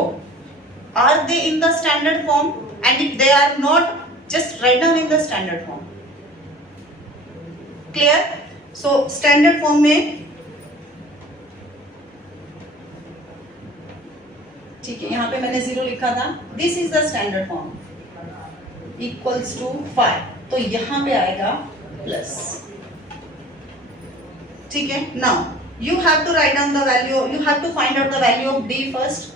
are they in the standard form, and if they are not, just write down in the standard form. Clear? So standard form में, ठीक है, यहाँ पे मैंने 0 लिखा था, this is the standard form equals to 5, तो यहाँ पे आएगा प्लस। ठीक है, now you have to write down the value, you have to find out the value of D first.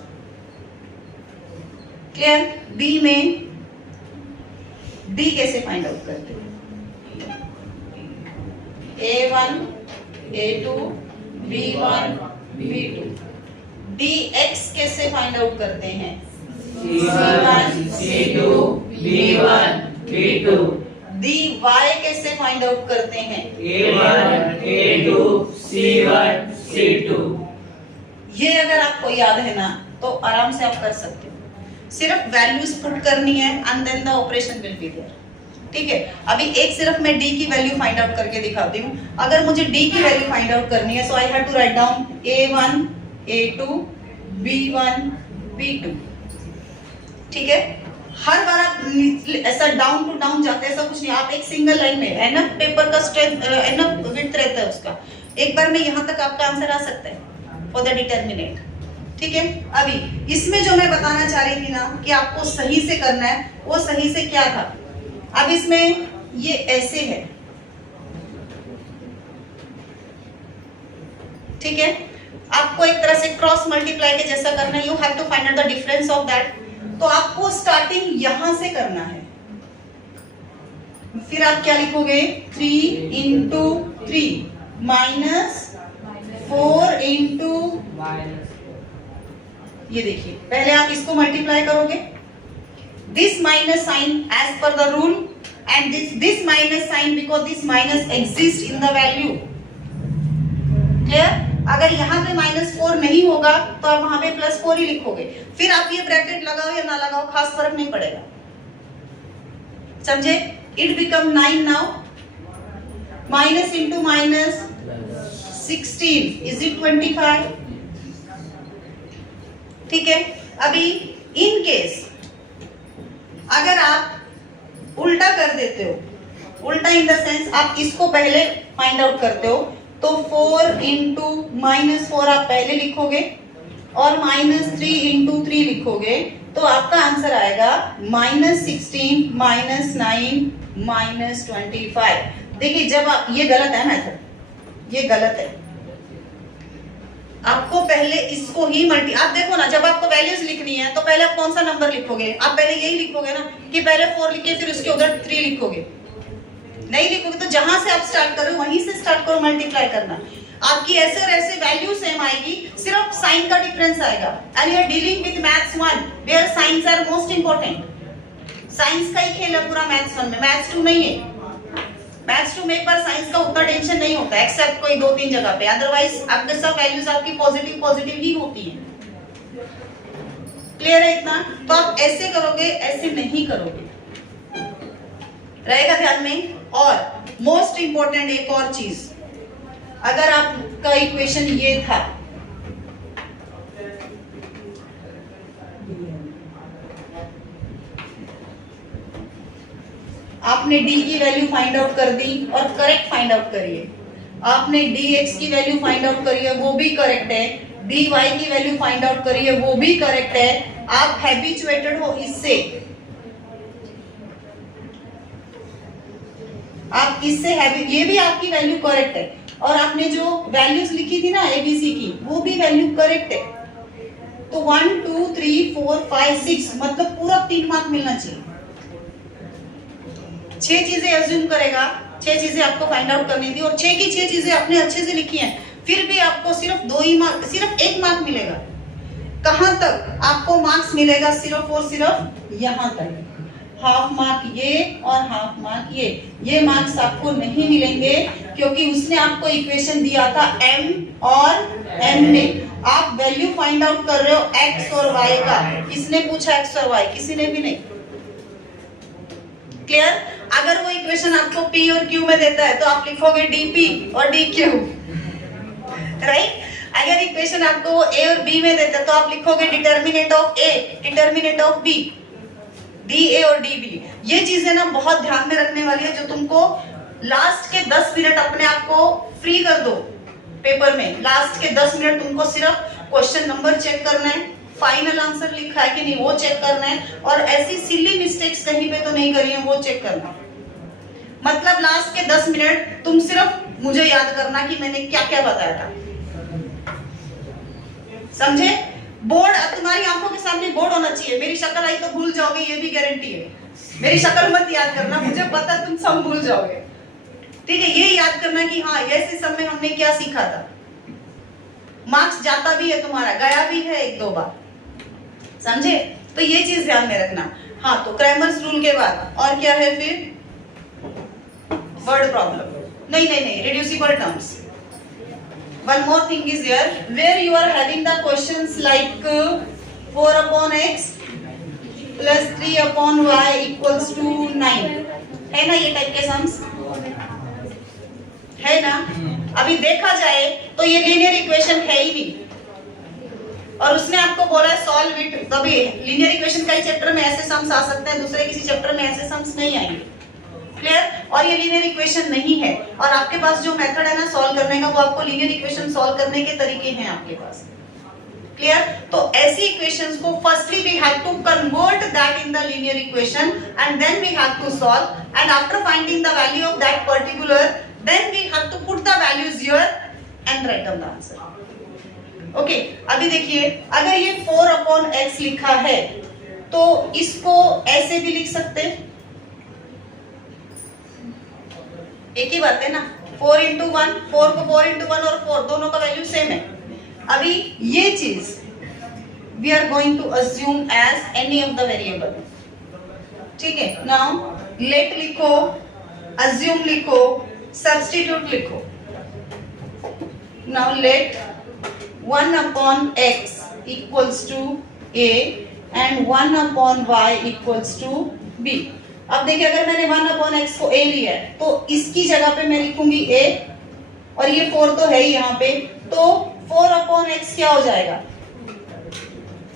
Clear? D में डी कैसे फाइंड आउट करते हैं? A1, A2, B1, B2. dx कैसे फाइंड आउट करते हैं? C1, C2, B1, B2. dy कैसे find out करते हैं? A1, A2, C1, C2. ये अगर आपको याद है ना तो आराम से आप कर सकते हो। सिर्फ वैल्यूज पुट करनी है and then the operation will be there. ठीक है, अभी एक सिर्फ मैं डी की वैल्यू फाइंड आउट करके दिखाती हूँ। अगर मुझे डी की वैल्यू फाइंड आउट करनी है so I have to write down A1, A2, B1, B2। ठीक है, हर बार आप ऐसा डाउन टू डाउन जाते हैं, ऐसा कुछ नहीं। आप एक सिंगल लाइन में एनफ पेपर का स्ट्रेंथ एनफ विड्थ रहता है उसका, एक बार में यहाँ तक आपका आंसर आ सकता है फॉर द डिटर्मिनेंट। ठीक है, अभी इसमें जो मैं बताना चाह रही थी ना कि आपको सही से करना है, वो सही से क्या था? अब इसमें ये ऐसे है, ठीक है, आपको एक तरह से क्रॉस मल्टीप्लाई के जैसा करना है। You have to find out the difference of that. तो आपको स्टार्टिंग यहां से करना है, फिर आप क्या लिखोगे? 3 इंटू 3 माइनस 4 इंटू, ये देखिए, पहले आप इसको मल्टीप्लाई करोगे, this minus sign as per the rule, and this minus sign because this minus exist in the value. Clear? अगर यहाँ पे -4 नहीं होगा तो आप वहां पे +4 ही लिखोगे। फिर आप ये ब्रैकेट लगाओ या ना लगाओ, खास फर्क नहीं पड़ेगा। समझे? It become 9 now. Minus into minus 16 is it 25। ठीक है, अभी इन केस अगर आप उल्टा कर देते हो, उल्टा इन द सेंस आप इसको पहले फाइंड आउट करते हो, तो 4 इंटू -4 आप पहले लिखोगे और -3 इंटू 3 लिखोगे, तो आपका आंसर आएगा -16 -9 -25। देखिए, जब आप, ये गलत है मेथड, ये गलत है। आपको पहले इसको ही मल्टी, आप देखो ना, जब आपको वैल्यूज लिखनी है तो पहले आप कौन सा नंबर लिखोगे? आप पहले यही लिखोगे ना कि पहले 4 लिखे फिर उसके उधर 3 लिखोगे। नहीं लिखोगे तो जहां से आप स्टार्ट करो वहीं से स्टार्ट करो मल्टीप्लाई करना। आपकी ऐसे और ऐसे वैल्यू सेम आएगी, सिर्फ साइन का डिफरेंस आएगा। And you are dealing with maths 1 where science are most important. Science का ही खेल है पूरा मैथ्स 1 में, मैथ्स 2 नहीं है। मैथ्स 2 में एक बार साइंस का उतना टेंशन नहीं होता एक्सेप्ट कोई 2-3 जगह पे, अदरवाइज आपके सब वैल्यूज आपकी पॉजिटिव पॉजिटिव ही होती है। क्लियर है इतना? तो आप ऐसे करोगे, ऐसे नहीं करोगे, रहेगा ध्यान में। और मोस्ट इंपॉर्टेंट एक और चीज, अगर आपका इक्वेशन ये था, आपने डी की वैल्यू फाइंड आउट कर दी और करेक्ट फाइंड आउट करिए। आपने dx की वैल्यू फाइंड आउट करी है, वो भी करेक्ट है। dy की वैल्यू फाइंड आउट करी है, वो भी करेक्ट है। आप हैबिचुएटेड हो इससे, आप इससे ये भी आपकी वैल्यू करेक्ट है, और आपने जो वैल्यूज लिखी थी ना एबीसी की, वो भी वैल्यू करेक्ट है। तो 1 2 3 4 5 6 मतलब पूरा 3 मार्क मिलना चाहिए। 6 चीजें अज्यूम करेगा, 6 चीजें आपको फाइंड आउट करनी थी और 6 की 6 चीजें आपने अच्छे से लिखी हैं, फिर भी आपको सिर्फ 2 ही मार्क, सिर्फ 1 मार्क मिलेगा। कहां तक आपको मार्क्स मिलेगा? सिर्फ और सिर्फ यहां तक। हाफ मार्क ये और हाफ मार्क ये मार्क्स आपको नहीं मिलेंगे क्योंकि उसने आपको इक्वेशन दिया था m और n में। आप वैल्यू फाइंड आउट कर रहे हो x और y का। किसने पूछा x और y? किसी ने भी नहीं। क्लियर? अगर वो इक्वेशन आपको p और q में देता है तो आप लिखोगे dp और dq, राइट? अगर इक्वेशन आपको a और b में देता है तो आप लिखोगे determinant of a, determinant of b, DA और DB। ये चीजें ना बहुत ध्यान में रखने वाली है, जो तुमको लास्ट के 10 मिनट अपने आप को फ्री कर दो पेपर में। लास्ट के 10 मिनट तुमको सिर्फ क्वेश्चन नंबर चेक करना है, फाइनल आंसर लिखा है कि नहीं वो चेक करना है, और ऐसी सिली मिस्टेक्स कहीं पे तो नहीं करी है वो चेक करना है। मतलब लास्ट के 10 मिनट तुम सिर्फ मुझे याद करना कि मैंने क्या क्या बताया था। समझे? बोर्ड तुम्हारी आंखों के सामने बोर्ड होना चाहिए। मेरी शक्ल आई तो भूल जाओगे, ये भी गारंटी है। मेरी शक्ल मत याद करना, मुझे पता तुम सब भूल जाओगे। ठीक है, ये याद करना कि हाँ ऐसे सब में हमने क्या सीखा था। मार्क्स जाता भी है तुम्हारा, गया भी है 1-2 बार, समझे? तो ये चीज ध्यान में रखना। हाँ, तो क्रैमर्स रूल के बाद और क्या है फिर? Word problem. नहीं, reducible terms. One more thing is here, where you are having the questions like 4 upon x plus 3 upon y equals to 9, है ना ये टाइप के सम्स? है ना? अभी देखा जाए तो ये लीनियर इक्वेशन है ही नहीं, और उसने आपको बोला है सॉल्व इट। तभी लीनियर इक्वेशन का ही चैप्टर में ऐसे सम्स आ सकते हैं, दूसरे किसी चैप्टर में ऐसे सम्स नहीं आएंगे। क्लियर? और ये लीनियर इक्वेशन नहीं है, और आपके पास जो मेथड है ना सॉल्व करने का, वो आपको लीनियर इक्वेशन सॉल्व करने के तरीके हैं आपके पास। क्लियर? तो ऐसी इक्वेशंस को firstly we have to convert that in the linear equation and then we have to solve, and after finding the value of that particular then we have to put the values here and write down the answer. Okay, अभी देखिए, अगर ये 4 upon x लिखा है तो इसको ऐसे भी लिख सकते हैं, एक ही बात है ना, 4 into 1, 4 को 4 into 1 और 4 दोनों का वैल्यू सेम है। अभी ये चीज we are going to assume as any of the variable. ठीक है, नाउ लेट लिखो, अज्यूम लिखो, सब्स्टिट्यूट लिखो। Now let 1 upon x equals to a and 1 upon y equals to b। अब देखिए, अगर मैंने 1 upon x को a लिया है तो इसकी जगह पे मैं लिखूंगी a, और ये 4 तो है ही यहाँ पे, तो 4 upon x क्या हो जाएगा?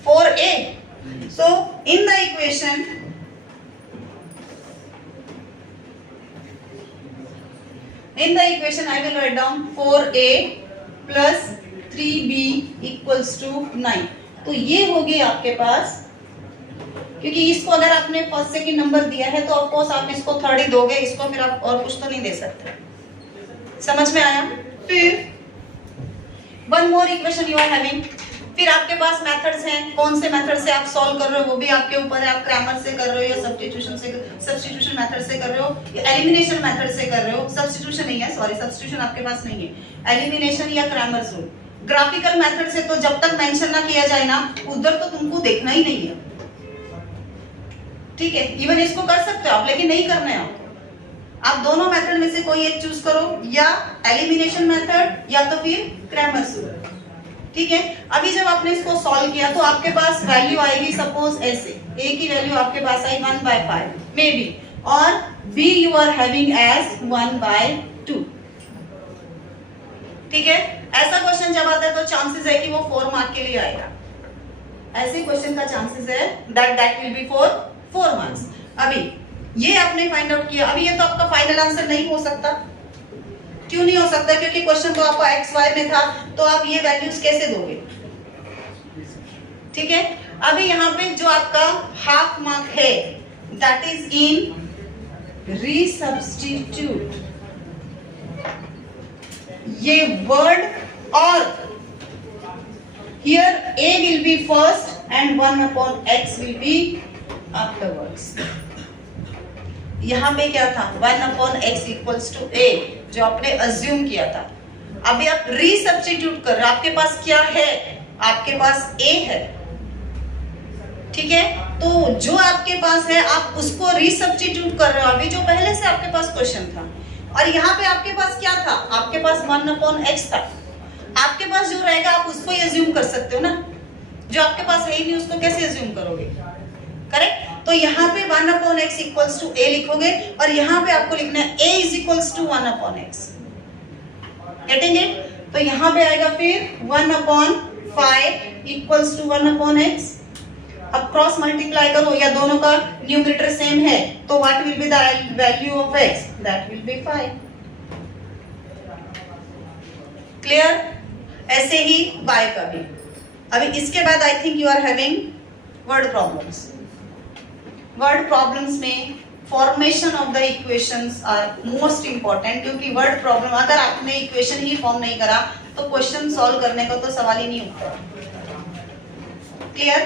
4a। So in the equation I will write down 4a plus 3b equals to 9। तो ये हो गई आपके पास, क्योंकि इसको अगर आपने फर्स्ट सेकंड नंबर दिया है तो ऑफ कोर्स आप इसको थर्ड ही दोगे, इसको फिर आप और कुछ तो नहीं दे सकते। समझ में आया? फिर one more equation you are having. फिर आपके पास मेथड्स हैं, कौन से मेथड से आप सॉल्व कर रहे हो वो भी आपके ऊपर है, आप क्रैमर से कर रहे हो या सब्स्टिट्यूशन मेथड से कर रहे हो या एलिमिनेशन मेथड से कर रहे हो। सब्स्टिट्यूशन नहीं है, सॉरी, सब्स्टिट्यूशन आपके पास नहीं है, एलिमिनेशन या क्रैमर्स रूल। ग्राफिकल मेथड से तो जब तक मेंशन ना किया जाए ना, उधर तो तुमको देखना ही नहीं है। ठीक है, इवन इसको कर सकते हो आप, लेकिन नहीं करना है आपको। आप दोनों मेथड में से कोई एक चूज करो, या एलिमिनेशन मेथड या तो फिर क्रैमर्स रूल। ठीक है, अभी जब आपने इसको सॉल्व किया तो आपके पास वैल्यू आएगी सपोज ऐसे, a की वैल्यू आपके पास आई 1/5 मे बी, और b you are having age 1/2। ठीक है, ऐसा क्वेश्चन जब आता है तो चांसेस है कि वो 4 मार्क के लिए आएगा। ऐसे क्वेश्चन का चांसेस है दैट विल बी 4 मार्क्स। अभी ये आपने फाइंड आउट किया, अभी ये तो आपका फाइनल आंसर नहीं हो सकता। क्यों नहीं हो सकता? क्योंकि क्वेश्चन तो आपका एक्स वाई में था, तो आप ये वैल्यूज कैसे दोगे? ठीक है, अभी यहाँ पे जो आपका हाफ मार्क है दैट इज इन रीसब्स्टिट्यूट। ये वर्ड और here a will be first and 1 upon x will be afterwards। यहाँ पे क्या था? 1 upon x equals to a, जो आपने अज्यूम किया था। अभी आप रीसब्स्टिट्यूट कर रहे हो, आपके पास क्या है? आपके पास a है। ठीक है, तो जो आपके पास है आप उसको रीसब्स्टिट्यूट कर रहे हो, अभी जो पहले से आपके पास क्वेश्चन था, और यहाँ पे आपके पास क्या था? आपके पास 1 upon x था। आपके पास जो रहेगा आप उसको ही अज्यूम कर सकते हो ना, जो आपके पास है ही नहीं उसको कैसे अज्यूम करोगे? करेक्ट। तो यहाँ पे 1 upon x equals to a लिखोगे, और यहाँ पे आपको लिखना है a is equals to 1 upon x। Getting it? तो यहाँ पे आएगा फिर 1 upon 5 equals to 1 upon x। अब क्रॉस मल्टीप्लाई करो, या दोनों का न्यूमरेटर सेम है, तो what will be the value of x? That will be 5। Clear? ऐसे ही y का भी। अभी इसके बाद I think you are having word problems. Word problems में formation of the equations are most important, क्योंकि वर्ड प्रॉब्लम अगर आपने इक्वेशन ही फॉर्म नहीं करा तो क्वेश्चन सॉल्व करने का तो सवाल ही नहीं उठता। क्लियर?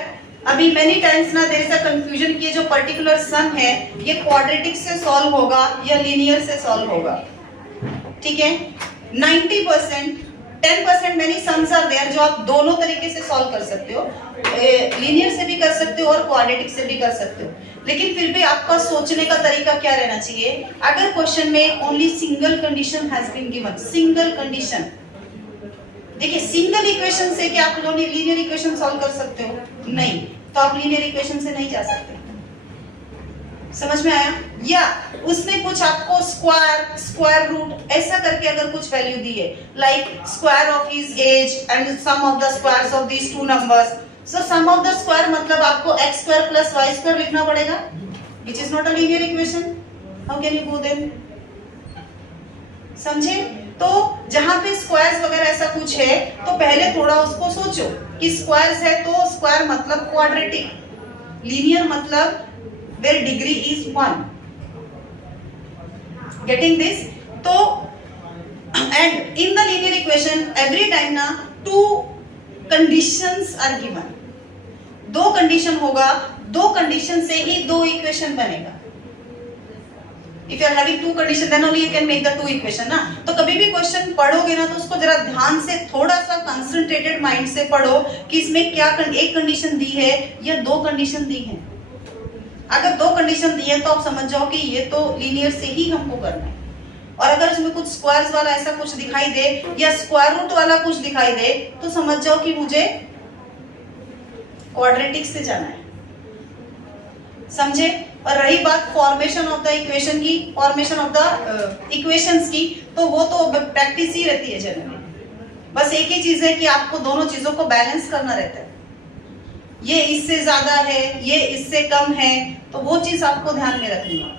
अभी मेनी टाइम्स ना देयर इज अ कंफ्यूजन कि ये जो पर्टिकुलर सम है ये क्वाड्रेटिक से सॉल्व होगा या लीनियर से सॉल्व होगा, ठीक है। 90% 10% मेनी सम्स आर देयर जो आप दोनों तरीके से सॉल्व कर सकते हो, लीनियर से भी कर सकते हो और क्वाड्रेटिक से भी कर सकते हो, लेकिन फिर भी आपका सोचने का तरीका क्या रहना चाहिए, अगर क्वेश्चन में only single condition has been given, single condition, देखिए सिंगल इक्वेशन से क्या आप लीनियर इक्वेशन सॉल्व कर सकते हो? नहीं, तो आप लीनियर इक्वेशन से नहीं जा सकते। समझ में आया? या उसने कुछ आपको स्क्वायर रूट ऐसा करके अगर कुछ वैल्यू दी है, like square of his age and sum of the squares of these two numbers, so sum of the square मतलब आपको x square plus y square लिखना पड़ेगा, which is not a linear equation. How can you go then? समझे? तो जहां पे squares वगैरह ऐसा कुछ है तो पहले थोड़ा उसको सोचो कि स्क्वायर्स है तो स्क्वायर मतलब क्वाड्रेटिक, लीनियर मतलब where degree is 1. Getting this? तो and in the linear equation every time ना two conditions are given. दो कंडीशन होगा, दो कंडीशन से ही दो इक्वेशन बनेगा। If you are having two condition then only you can make the two equation ना। तो कभी भी क्वेश्चन पढ़ोगे ना तो उसको जरा ध्यान से थोड़ा सा कंसंट्रेटेड माइंड से पढ़ो कि इसमें क्या एक कंडीशन दी है या दो कंडीशन दी है। अगर दो कंडीशन दी है तो आप समझ जाओ कि ये तो लीनियर से ही हमको करना है, और अगर उसमें कुछ स्क्वायर्स वाला ऐसा कुछ दिखाई दे या स्क्वायर रूट वाला कुछ दिखाई दे तो समझ जाओ कि मुझे क्वाड्रेटिक से जाना है। समझे? और रही बात फॉर्मेशन ऑफ द इक्वेशन की, फॉर्मेशन ऑफ द इक्वेशंस की, तो वो तो प्रैक्टिस ही रहती है जनरली। बस एक ही चीज है कि आपको दोनों चीजों को बैलेंस करना रहता है, ये इससे ज्यादा है ये इससे कम है, तो वो चीज आपको ध्यान में रखनी है,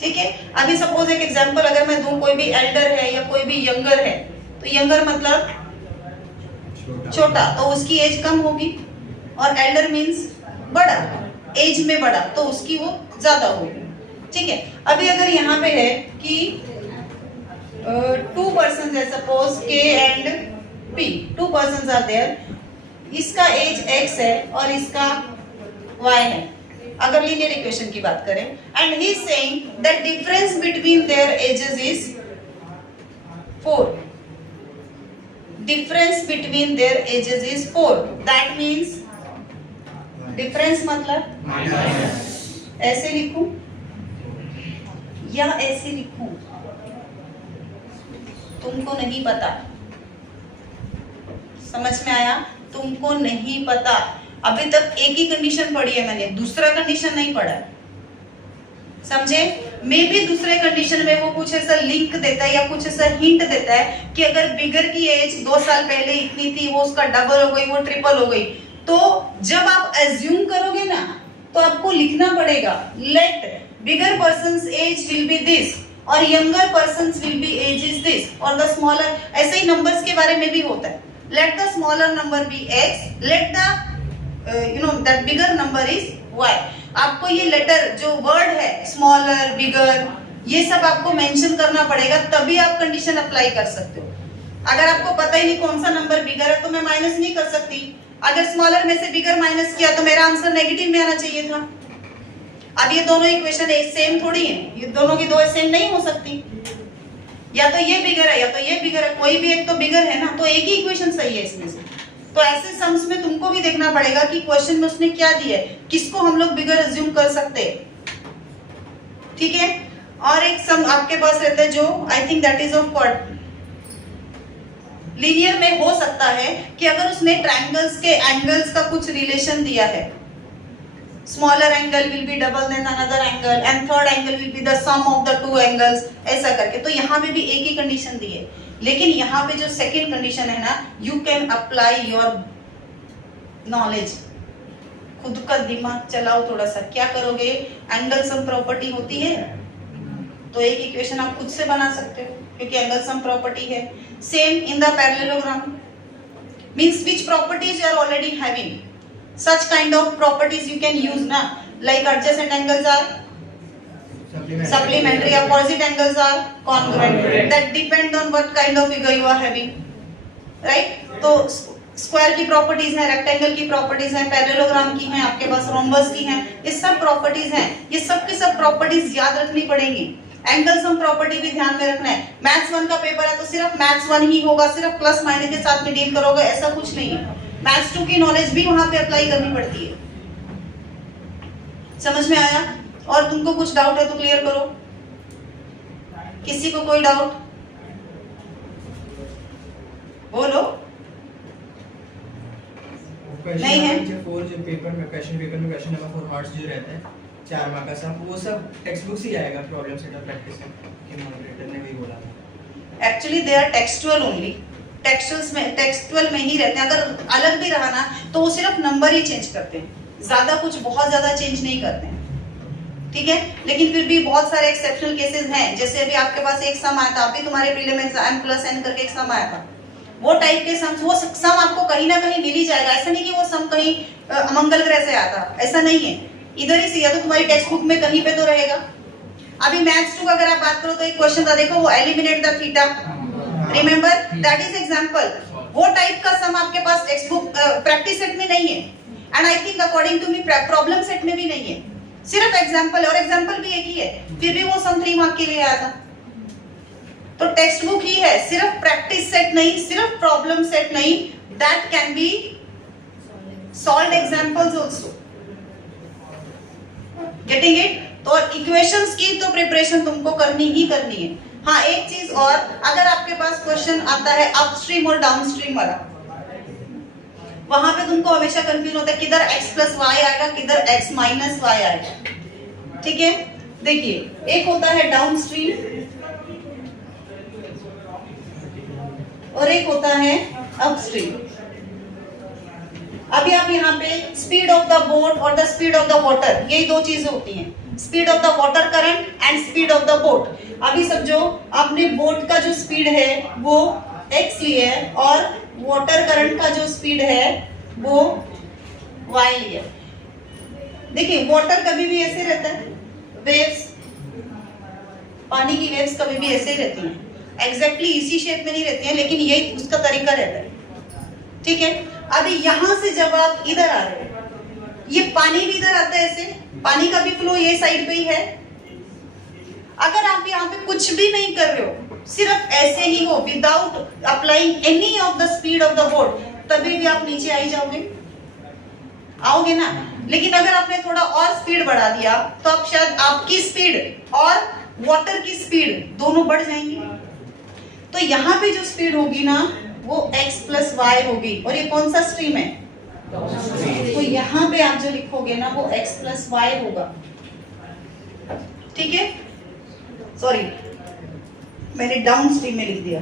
ठीक है। अभी सपोज एक एग्जांपल अगर मैं दूं, कोई भी एल्डर है या कोई भी यंगर है, तो यंगर मतलब छोटा, तो उसकी एज कम होगी, और एल्डर मींस बड़ा, एज में बड़ा, तो उसकी वो ज्यादा होगी, ठीक है। अभी अगर यहाँ पे है कि 2 persons है, suppose K and P, 2 persons are there, इसका एज x है और इसका y है, अगर लीनियर इक्वेशन की बात करें, and he is saying that difference between their edges is 4, difference between their edges is 4, that means difference मतलब ऐसे लिखूं या ऐसे लिखूं, तुमको नहीं पता। समझ में आया? तुमको नहीं पता, अभी तक एक ही कंडीशन पढ़ी है मैंने, दूसरा कंडीशन नहीं पढ़ा है। समझे? मे भी दूसरे कंडीशन में वो कुछ ऐसा लिंक देता है या कुछ ऐसा हिंट देता है कि अगर बिगर की एज 2 साल पहले इतनी थी, वो उसका डबल हो गई, वो ट्रिपल हो गई, तो जब आप एज्यूम करोगे ना तो आपको लिखना पड़ेगा let bigger persons age will be this और younger persons will be age is this, और द स्मॉलर, ऐसे ही नंबर्स के बारे में भी होता है, let the smaller number be x, let the that bigger number is y। आपको ये लेटर जो वर्ड है स्मॉलर, बिगर, ये सब आपको मेंशन करना पड़ेगा, तभी आप कंडीशन अप्लाई कर सकते हो। अगर आपको पता ही नहीं कौन सा नंबर बिगर है तो मैं माइनस नहीं कर सकती, अगर स्मॉलर में से बिगर माइनस किया तो मेरा आंसर नेगेटिव में आना चाहिए था। अब ये दोनों इक्वेशन सेम थोड़ी है, ये दोनों की दो सेम नहीं हो सकती, या तो ये बिगर है या तो ये बिगर है, कोई भी एक तो बिगर है ना, तो एक ही इक्वेशन सही है इसमें से। तो ऐसे सम्स में तुमको भी देखना पड़ेगा कि क्वेश्चन में उसने क्या दिया है, किसको हम लोग बिगर अज्यूम कर सकते हैं, ठीक है। और एक सम आपके पास रहता है जो I think that is of linear में हो सकता है कि अगर उसने ट्रायंगल्स के एंगल्स का कुछ रिलेशन दिया है, smaller angle will be double than another angle and third angle will be the sum of the two angles, ऐसा करके, तो यहाँ पे भी एक ही कंडीशन दी है, लेकिन यहाँ पे जो सेकंड कंडीशन है ना, you can apply your knowledge, खुद का दिमाग चलाओ थोड़ा सा। क्या करोगे, एंगल सम प्रॉपर्टी होती है तो एक इक्वेशन आप खुद से बना सकते हो क्योंकि एंगल सम प्रॉपर्टी है। Same in the parallelogram, means which properties you are already having, such kind of properties you can use na, like adjacent angles are supplementary, opposite angles are congruent, that depend on what kind of figure you are having, right? तो square की properties हैं, rectangle की properties हैं, parallelogram की हैं, आपके पास rhombus की हैं, ये सब प्रॉपर्टीज हैं। ये सब की सब प्रॉपर्टीज याद रखनी पड़ेंगी। एंगल सम प्रॉपर्टी भी ध्यान में रखना है। मैथ्स 1 का पेपर है तो सिर्फ मैथ्स 1 ही होगा, सिर्फ प्लस माइनस के साथ में डील करोगे, ऐसा कुछ नहीं है। मैथ्स 2 की नॉलेज भी वहां पे अप्लाई करनी पड़ती है। समझ में आया? और तुमको कुछ डाउट है तो क्लियर करो। किसी को कोई डाउट बोलो। नहीं है जो पेपर में क्वेश्चन नंबर 4 हार्ट्स जो रहता है 4 मार्क का सब, वो सब टेक्स्ट बुक से ही आएगा, प्रॉब्लम सेट ऑफ प्रैक्टिस के मॉडरेटर ने भी बोला था। Actually they are textual only, textual में ही रहते हैं। अगर अलग भी रहा ना तो वो सिर्फ नंबर ही चेंज करते हैं, ज्यादा कुछ बहुत ज्यादा चेंज नहीं करते हैं, ठीक है। लेकिन फिर भी बहुत सारे एक्सेप्शनल केसेस हैं, जैसे अभी आपके पास एक सम आया था, अभी तुम्हारे प्रीलिम में n प्लस n करके एक सम आया था, वो टाइप के सम, वो सम आपको कहीं ना कहीं मिल ही जाएगा। ऐसा नहीं कि वो सम कहीं मंगल ग्रह से आता, ऐसा नहीं है, इधर ही से, या तो तुम्हारी टेक्स्ट बुक में कहीं पे तो रहेगा। अभी मैथ्स 2 का अगर आप बात करो तो एक क्वेश्चन था, देखो, वो eliminate the theta, remember that is example. वो टाइप का सम आपके पास टेक्स्ट बुक प्रैक्टिस सेट में नहीं है, and I think according to me problem set में भी नहीं है, सिर्फ एग्जांपल, और एग्जांपल भी एक ही है, फिर भी वो सम 3 मार्क के लिए आया था। तो टेक्स्ट बुक ही है, सिर्फ प्रैक्टिस सेट नहीं, सिर्फ प्रॉब्लम सेट नहीं, that can be solved examples also. Getting it? तो इक्वेशंस की तो प्रिपरेशन तुमको करनी ही करनी है। हाँ, एक चीज और, अगर आपके पास क्वेश्चन आता है अपस्ट्रीम और डाउनस्ट्रीम वाला, वहां पे तुमको हमेशा कंफ्यूज होता है किधर x प्लस y आएगा, किधर x माइनस y आएगा, ठीक है। देखिए, एक होता है डाउनस्ट्रीम और एक होता है अपस्ट्रीम। अभी आप यहाँ पे स्पीड ऑफ द बोट और the speed of the water, यही दो चीजें होती हैं, speed of the water current and speed of the boat. अभी समझो आपने बोट का जो स्पीड है वो x लिया है और वाटर करंट का जो स्पीड है वो y लिया है। देखिए, वाटर कभी भी ऐसे रहता है, वेव्स, पानी की वेव्स कभी भी ऐसे ही रहती हैं, एग्जैक्टली इसी शेप में नहीं रहती हैं, लेकिन यही उसका तरीका रहता है, ठीक है। अभी यहां से जब आप इधर आ रहे हो, ये पानी भी इधर आता है, ऐसे पानी का भी फ्लो ये साइड पे ही है। अगर आप यहाँ पे कुछ भी नहीं कर रहे हो, सिर्फ ऐसे ही हो, without applying any of the speed of the boat, तभी भी आप नीचे आ ही जाओगे, आओगे ना। लेकिन अगर आपने थोड़ा और स्पीड बढ़ा दिया तो आप शायद आपकी स्पीड और वाटर की स्पीड दोनों बढ़ जाएंगी। तो यहाँ पे जो स्पीड होगी ना वो x प्लस वाई होगी, और ये कौन सा स्ट्रीम है? तो यहाँ पे आप जो लिखोगे ना वो x प्लस वाई होगा, ठीक है। सॉरी, मैंने डाउन स्ट्रीम में लिख दिया।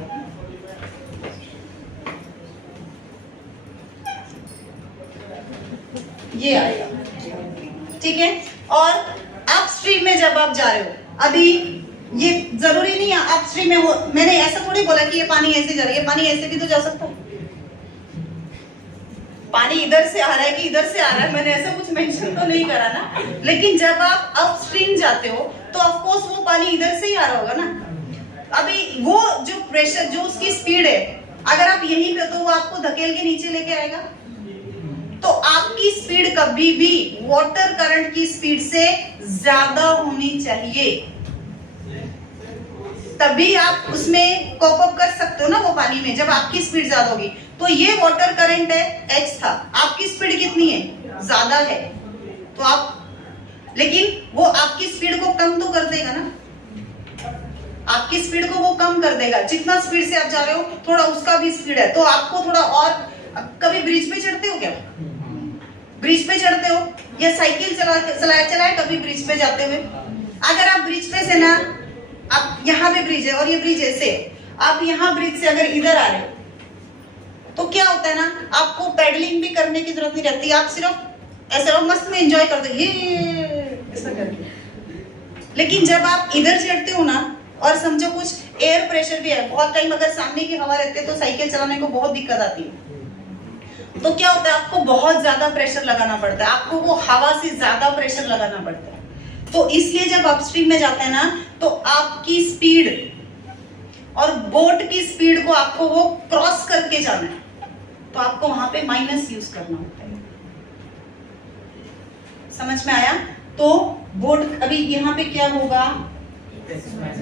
ये आएगा, ठीक है। और अप स्ट्रीम में जब आप जा रहे हो, अभी ये जरूरी नहीं है अप स्ट्रीम में हो, मैंने ऐसा थोड़ी बोला कि ये पानी ऐसे जा रहा है, ये पानी ऐसे भी तो जा सकता है, पानी इधर से आ रहा है कि इधर से आ रहा है, मैंने ऐसा कुछ मेंशन तो नहीं करा ना। लेकिन जब आप अप स्ट्रीम जाते हो तो ऑफ कोर्स वो पानी इधर से ही आ रहा होगा ना। अभी वो जो प्रेशर, जो उसकी स्पीड है, अगर आप यहीं पे, तो वो आपको धकेल के नीचे लेके आएगा। तो आपकी स्पीड कभी भी वाटर करंट की स्पीड से ज्यादा होनी चाहिए, तभी आप उसमें कॉप अप कर सकते हो ना वो पानी में, जब आपकी स्पीड ज्यादा होगी। तो ये वाटर करंट है, x था, आपकी स्पीड कितनी है? ज्यादा है, तो आप, लेकिन वो आपकी स्पीड को कम तो कर देगा ना, आपकी स्पीड को वो कम कर देगा। जितना स्पीड से आप जा रहे हो थोड़ा उसका भी स्पीड है, तो आपको थोड़ा और। कभी ब्रिज पे चढ़ते हो क्या? ब्रिज पे चढ़ते हो या साइकिल चलाए कभी ब्रिज पे जाते हुए? अगर आप ब्रिज पे से ना, आप यहाँ पे ब्रिज है और ये ब्रिज है, से आप यहाँ ब्रिज से अगर इधर आ रहे हो तो क्या होता है ना, आपको पैडलिंग भी करने की जरूरत नहीं रहती, आप सिर्फ ऐसे और मस्त में एंजॉय करते हो, ये ऐसा करके। लेकिन जब आप इधर चढ़ते हो ना, और समझो कुछ एयर प्रेशर भी है, बहुत टाइम अगर सामने की हवा रहती है तो साइकिल चलाने को बहुत दिक्कत आती है। तो क्या होता है, आपको बहुत ज्यादा प्रेशर लगाना पड़ता है, आपको वो हवा से ज्यादा प्रेशर लगाना पड़ता है। तो इसलिए जब अपस्ट्रीम में जाते हैं ना, तो आपकी स्पीड और बोट की स्पीड को आपको वो क्रॉस करके जाना है। तो आपको वहां पे माइनस यूज करना होता है। समझ में आया? तो बोर्ड अभी यहाँ पे क्या होगा,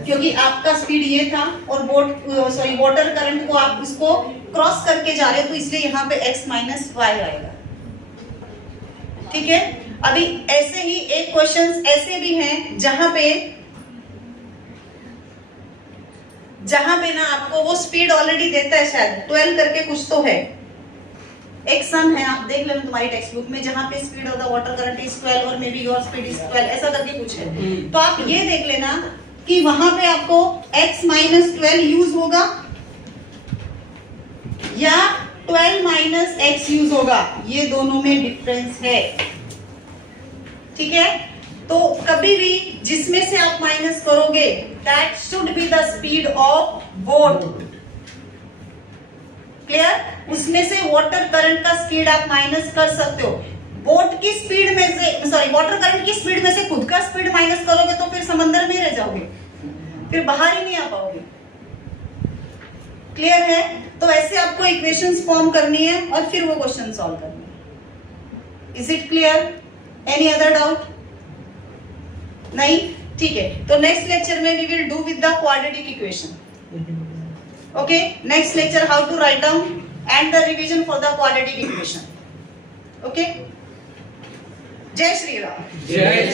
क्योंकि आपका स्पीड ये था और वाटर करंट को आप उसको क्रॉस करके जा रहे हो, तो इसलिए यहाँ पे x माइनस वाई आएगा। ठीक है, अभी ऐसे ही एक क्वेश्चन ऐसे भी हैं जहां पे ना आपको वो स्पीड ऑलरेडी देता है, शायद 12 करके कुछ तो है, एक सम है, आप देख लेना तुम्हारी टेक्स्ट बुक में, जहां पे speed of the water current is 12 और may be your speed is 12, ऐसा करके कुछ है। तो आप ये देख लेना कि वहां पे आपको x माइनस 12 यूज होगा या 12 माइनस x यूज होगा, ये दोनों में डिफरेंस है। ठीक है, तो कभी भी जिसमें से आप माइनस करोगे that should be the speed of boat. Clear? उसमें से वाटर करंट का स्पीड आप माइनस कर सकते हो। बोट की स्पीड में से, सॉरी, वाटर करंट की स्पीड में से खुद का स्पीड माइनस करोगे तो फिर समंदर में रह जाओगे, फिर बाहर ही नहीं आ पाओगे। क्लियर है? तो ऐसे आपको इक्वेशंस फॉर्म करनी है और फिर वो क्वेश्चन सॉल्व करना है। Is it clear? Any other doubt? नहीं? ठीक है, तो नेक्स्ट लेक्चर में we will do with the quadratic equation. Okay, next lecture how to write down and the revision for the quadratic equation. Okay, Jai Shri Ram. जय